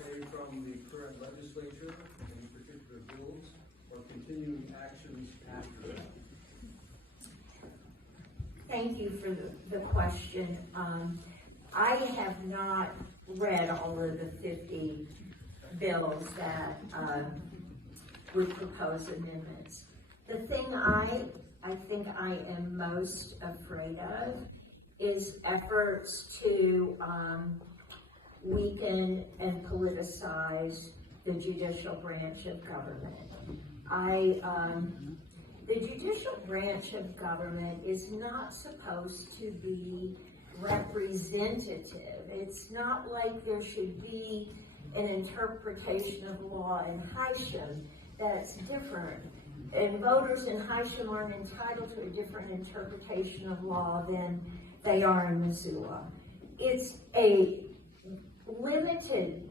say from the current legislature, any particular bills, or continuing actions after that? Thank you for the question. I have not read all of the 50 bills that would propose amendments. The thing I think I am most afraid of is efforts to weaken and politicize the judicial branch of government. The judicial branch of government is not supposed to be representative. It's not like there should be an interpretation of law in Hysham that's different. And voters in Hysham aren't entitled to a different interpretation of law than they are in Missoula. It's a limited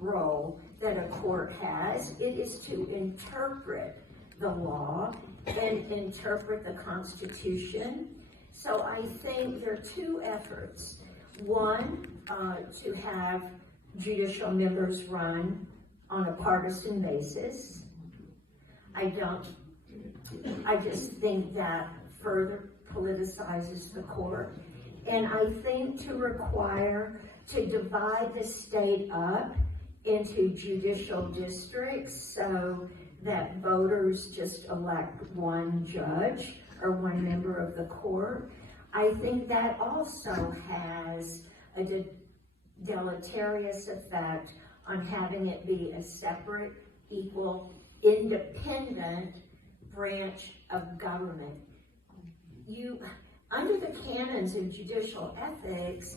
role that a court has. It is to interpret the law and interpret the Constitution. So I think there are two efforts. One, to have judicial members run on a partisan basis. I just think that further politicizes the court. And I think to divide the state up into judicial districts so that voters just elect one judge or one member of the court. I think that also has a deleterious effect on having it be a separate, equal, independent branch of government. Under the canons of judicial ethics,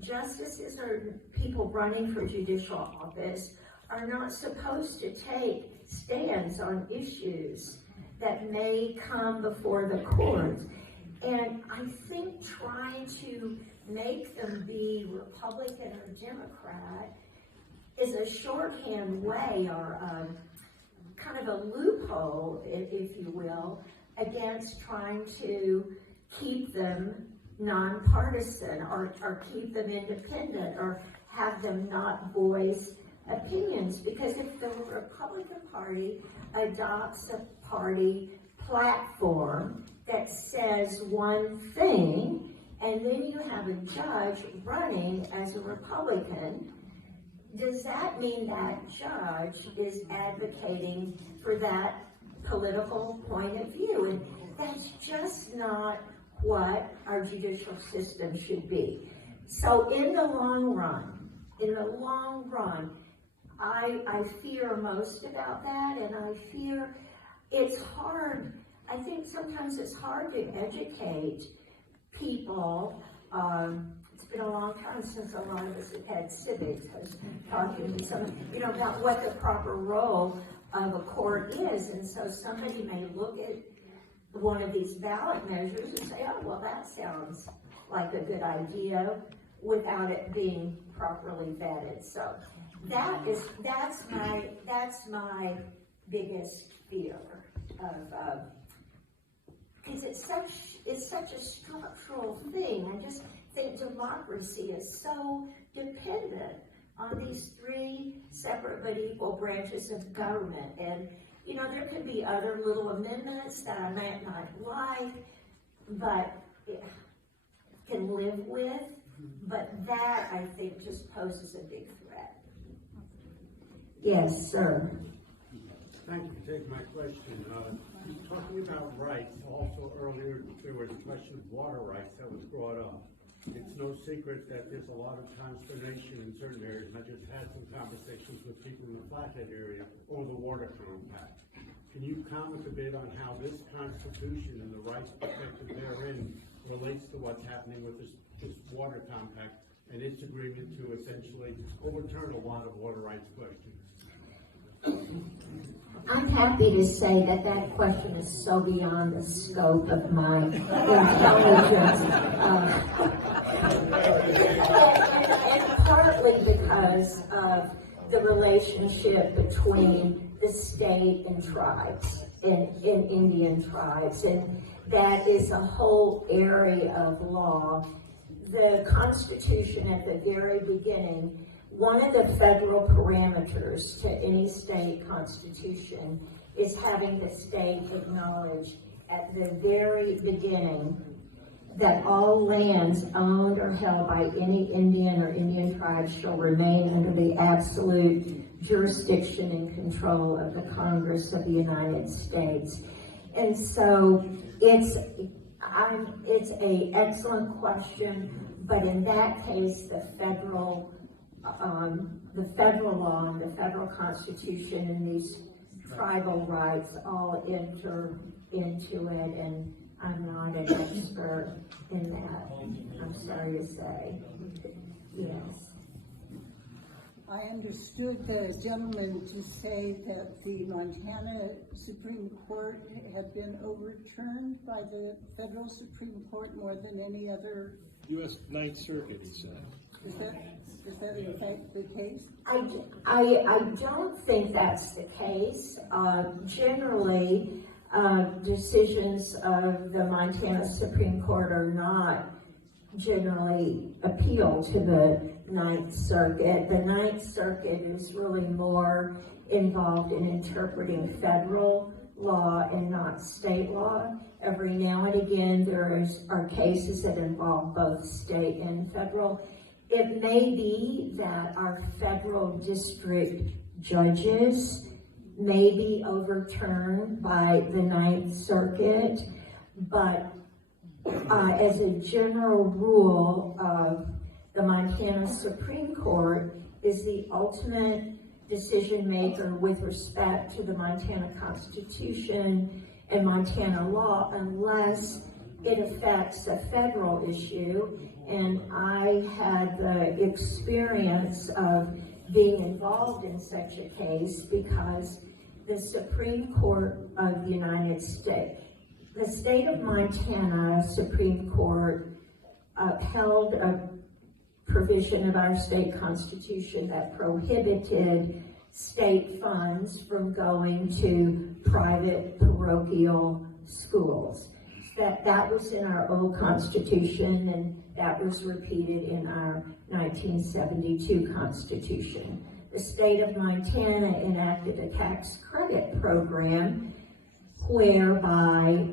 justices or people running for judicial office are not supposed to take stands on issues that may come before the court. And I think trying to make them be Republican or Democrat is a shorthand way or kind of a loophole, if you will, against trying to keep them non-partisan or keep them independent or have them not voice opinions. Because if the Republican Party adopts a party platform that says one thing, and then you have a judge running as a Republican, does that mean that judge is advocating for that political point of view? And that's just not what our judicial system should be. So in the long run, I fear most about that, and I fear it's hard. I think sometimes it's hard to educate people. It's been a long time since a lot of us have had civics. I was talking to someone, about what the proper role of a court is, and so somebody may look at one of these ballot measures and say, oh, well, that sounds like a good idea, without it being properly vetted. So that's my biggest fear of because it's such a structural thing. I just think democracy is so dependent on these three separate but equal branches of government. And, you know, there could be other little amendments that I might not like, but can live with. But that, I think, just poses a big threat. Yes, sir. Thank you for taking my question. Talking about rights, also earlier there was a question of water rights that was brought up. It's no secret that there's a lot of consternation in certain areas. I just had some conversations with people in the Flathead area over the water compact. Can you comment a bit on how this Constitution and the rights protected therein relates to what's happening with this water compact and its agreement to essentially overturn a lot of water rights questions? I'm happy to say that that question is so beyond the scope of my intelligence. And partly because of the relationship between the state and tribes, and Indian tribes. And that is a whole area of law. The Constitution at the very beginning, one of the federal parameters to any state constitution is having the state acknowledge at the very beginning that all lands owned or held by any Indian or Indian tribe shall remain under the absolute jurisdiction and control of the Congress of the United States. And so it's an excellent question, but in that case, the federal law and the federal constitution and these tribal rights all enter into it, and I'm not an expert in that, I'm sorry to say. Yes. I understood the gentleman to say that the Montana Supreme Court had been overturned by the federal Supreme Court more than any other. U.S. Ninth Circuit, he said. Is that in fact the case? I don't think that's the case. Generally, decisions of the Montana Supreme Court are not generally appealed to the Ninth Circuit. The Ninth Circuit is really more involved in interpreting federal law and not state law. Every now and again, there are cases that involve both state and federal. It may be that our federal district judges may be overturned by the Ninth Circuit, but as a general rule, the Montana Supreme Court is the ultimate decision maker with respect to the Montana Constitution and Montana law, unless it affects a federal issue. And I had the experience of being involved in such a case because the Supreme Court of the United States, the state of Montana Supreme Court upheld a provision of our state constitution that prohibited state funds from going to private parochial schools. That was in our old constitution, and that was repeated in our 1972 constitution. The state of Montana enacted a tax credit program whereby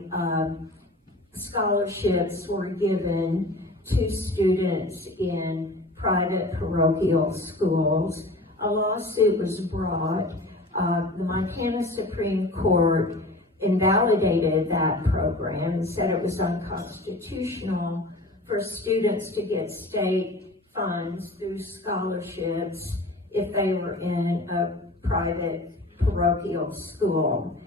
scholarships were given to students in private parochial schools. A lawsuit was brought. The Montana Supreme Court invalidated that program and said it was unconstitutional for students to get state funds through scholarships if they were in a private parochial school.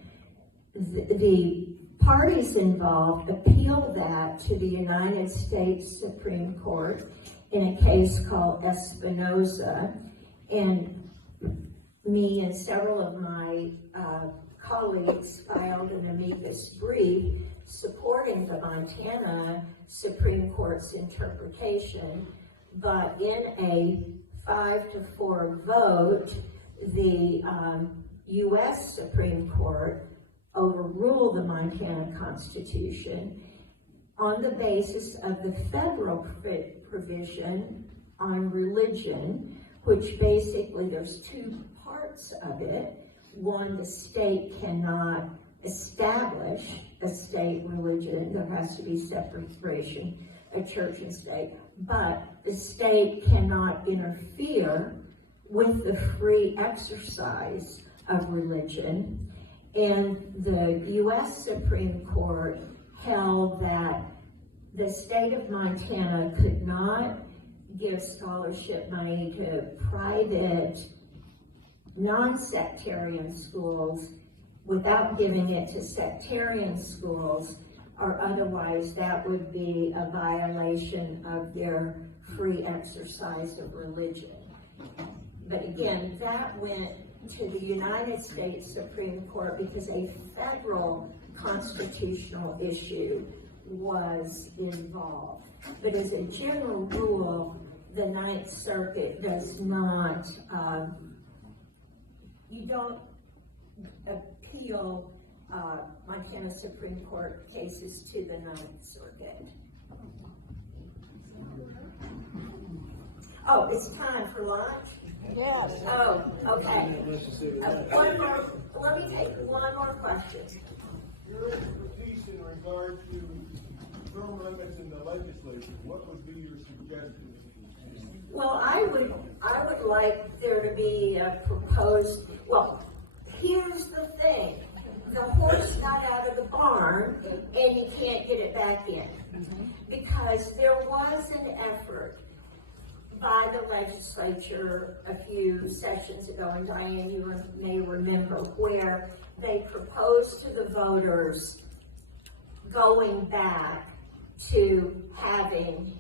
The parties involved appealed that to the United States Supreme Court in a case called Espinoza, and me and several of my colleagues filed an amicus brief supporting the Montana Supreme Court's interpretation, but in a 5-4 vote, the U.S. Supreme Court overrule the Montana Constitution on the basis of the federal provision on religion, which basically there's two parts of it. One, the state cannot establish a state religion. There has to be separation of church and state. But the state cannot interfere with the free exercise of religion. And the U.S. Supreme Court held that the state of Montana could not give scholarship money to private non-sectarian schools without giving it to sectarian schools, or otherwise that would be a violation of their free exercise of religion. But again, that went to the United States Supreme Court because a federal constitutional issue was involved. But as a general rule, the Ninth Circuit does not, you don't appeal Montana Supreme Court cases to the Ninth Circuit. Oh, it's time for lunch? Yes. Oh, okay. One more, let me take one more question. Your expertise in regard to term limits in the legislature, what would be your suggestion? Well, I would like there to be a proposed, well, here's the thing. The horse got out of the barn and you can't get it back in. Because there was an effort by the legislature a few sessions ago, and Diane, you may remember, where they proposed to the voters going back to having,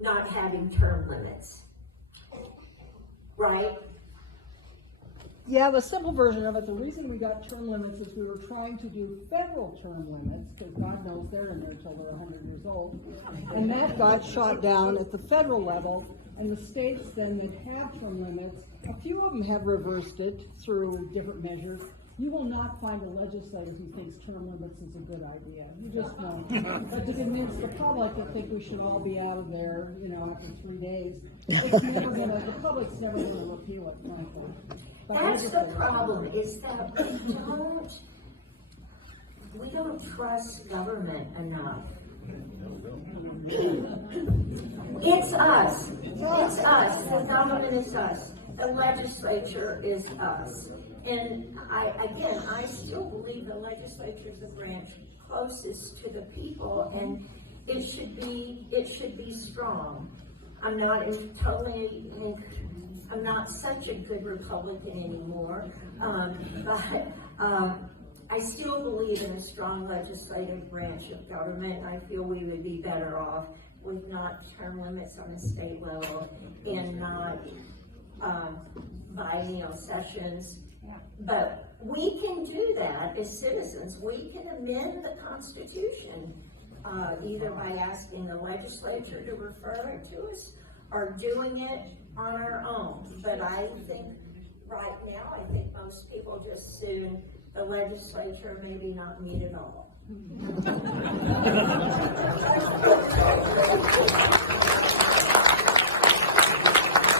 not having term limits, right? Yeah, the simple version of it, the reason we got term limits is we were trying to do federal term limits, because God knows they're in there until they're 100 years old. And that got shot down at the federal level, and the states then that have term limits, a few of them have reversed it through different measures. You will not find a legislator who thinks term limits is a good idea. You just won't. But to convince the public that think we should all be out of there, after 3 days, it's never gonna, the public's never gonna repeal it, frankly. That's the problem, is that we don't trust government enough. It's us. It's us. The government is us. The legislature is us. And I still believe the legislature is the branch closest to the people, and it should be strong. I'm not such a good Republican anymore, but I still believe in a strong legislative branch of government. I feel we would be better off with not term limits on the state level and not biennial sessions. But we can do that as citizens. We can amend the Constitution either by asking the legislature to refer it to us or doing it on our own. But I think right now, most people just assume the legislature maybe not meet at all.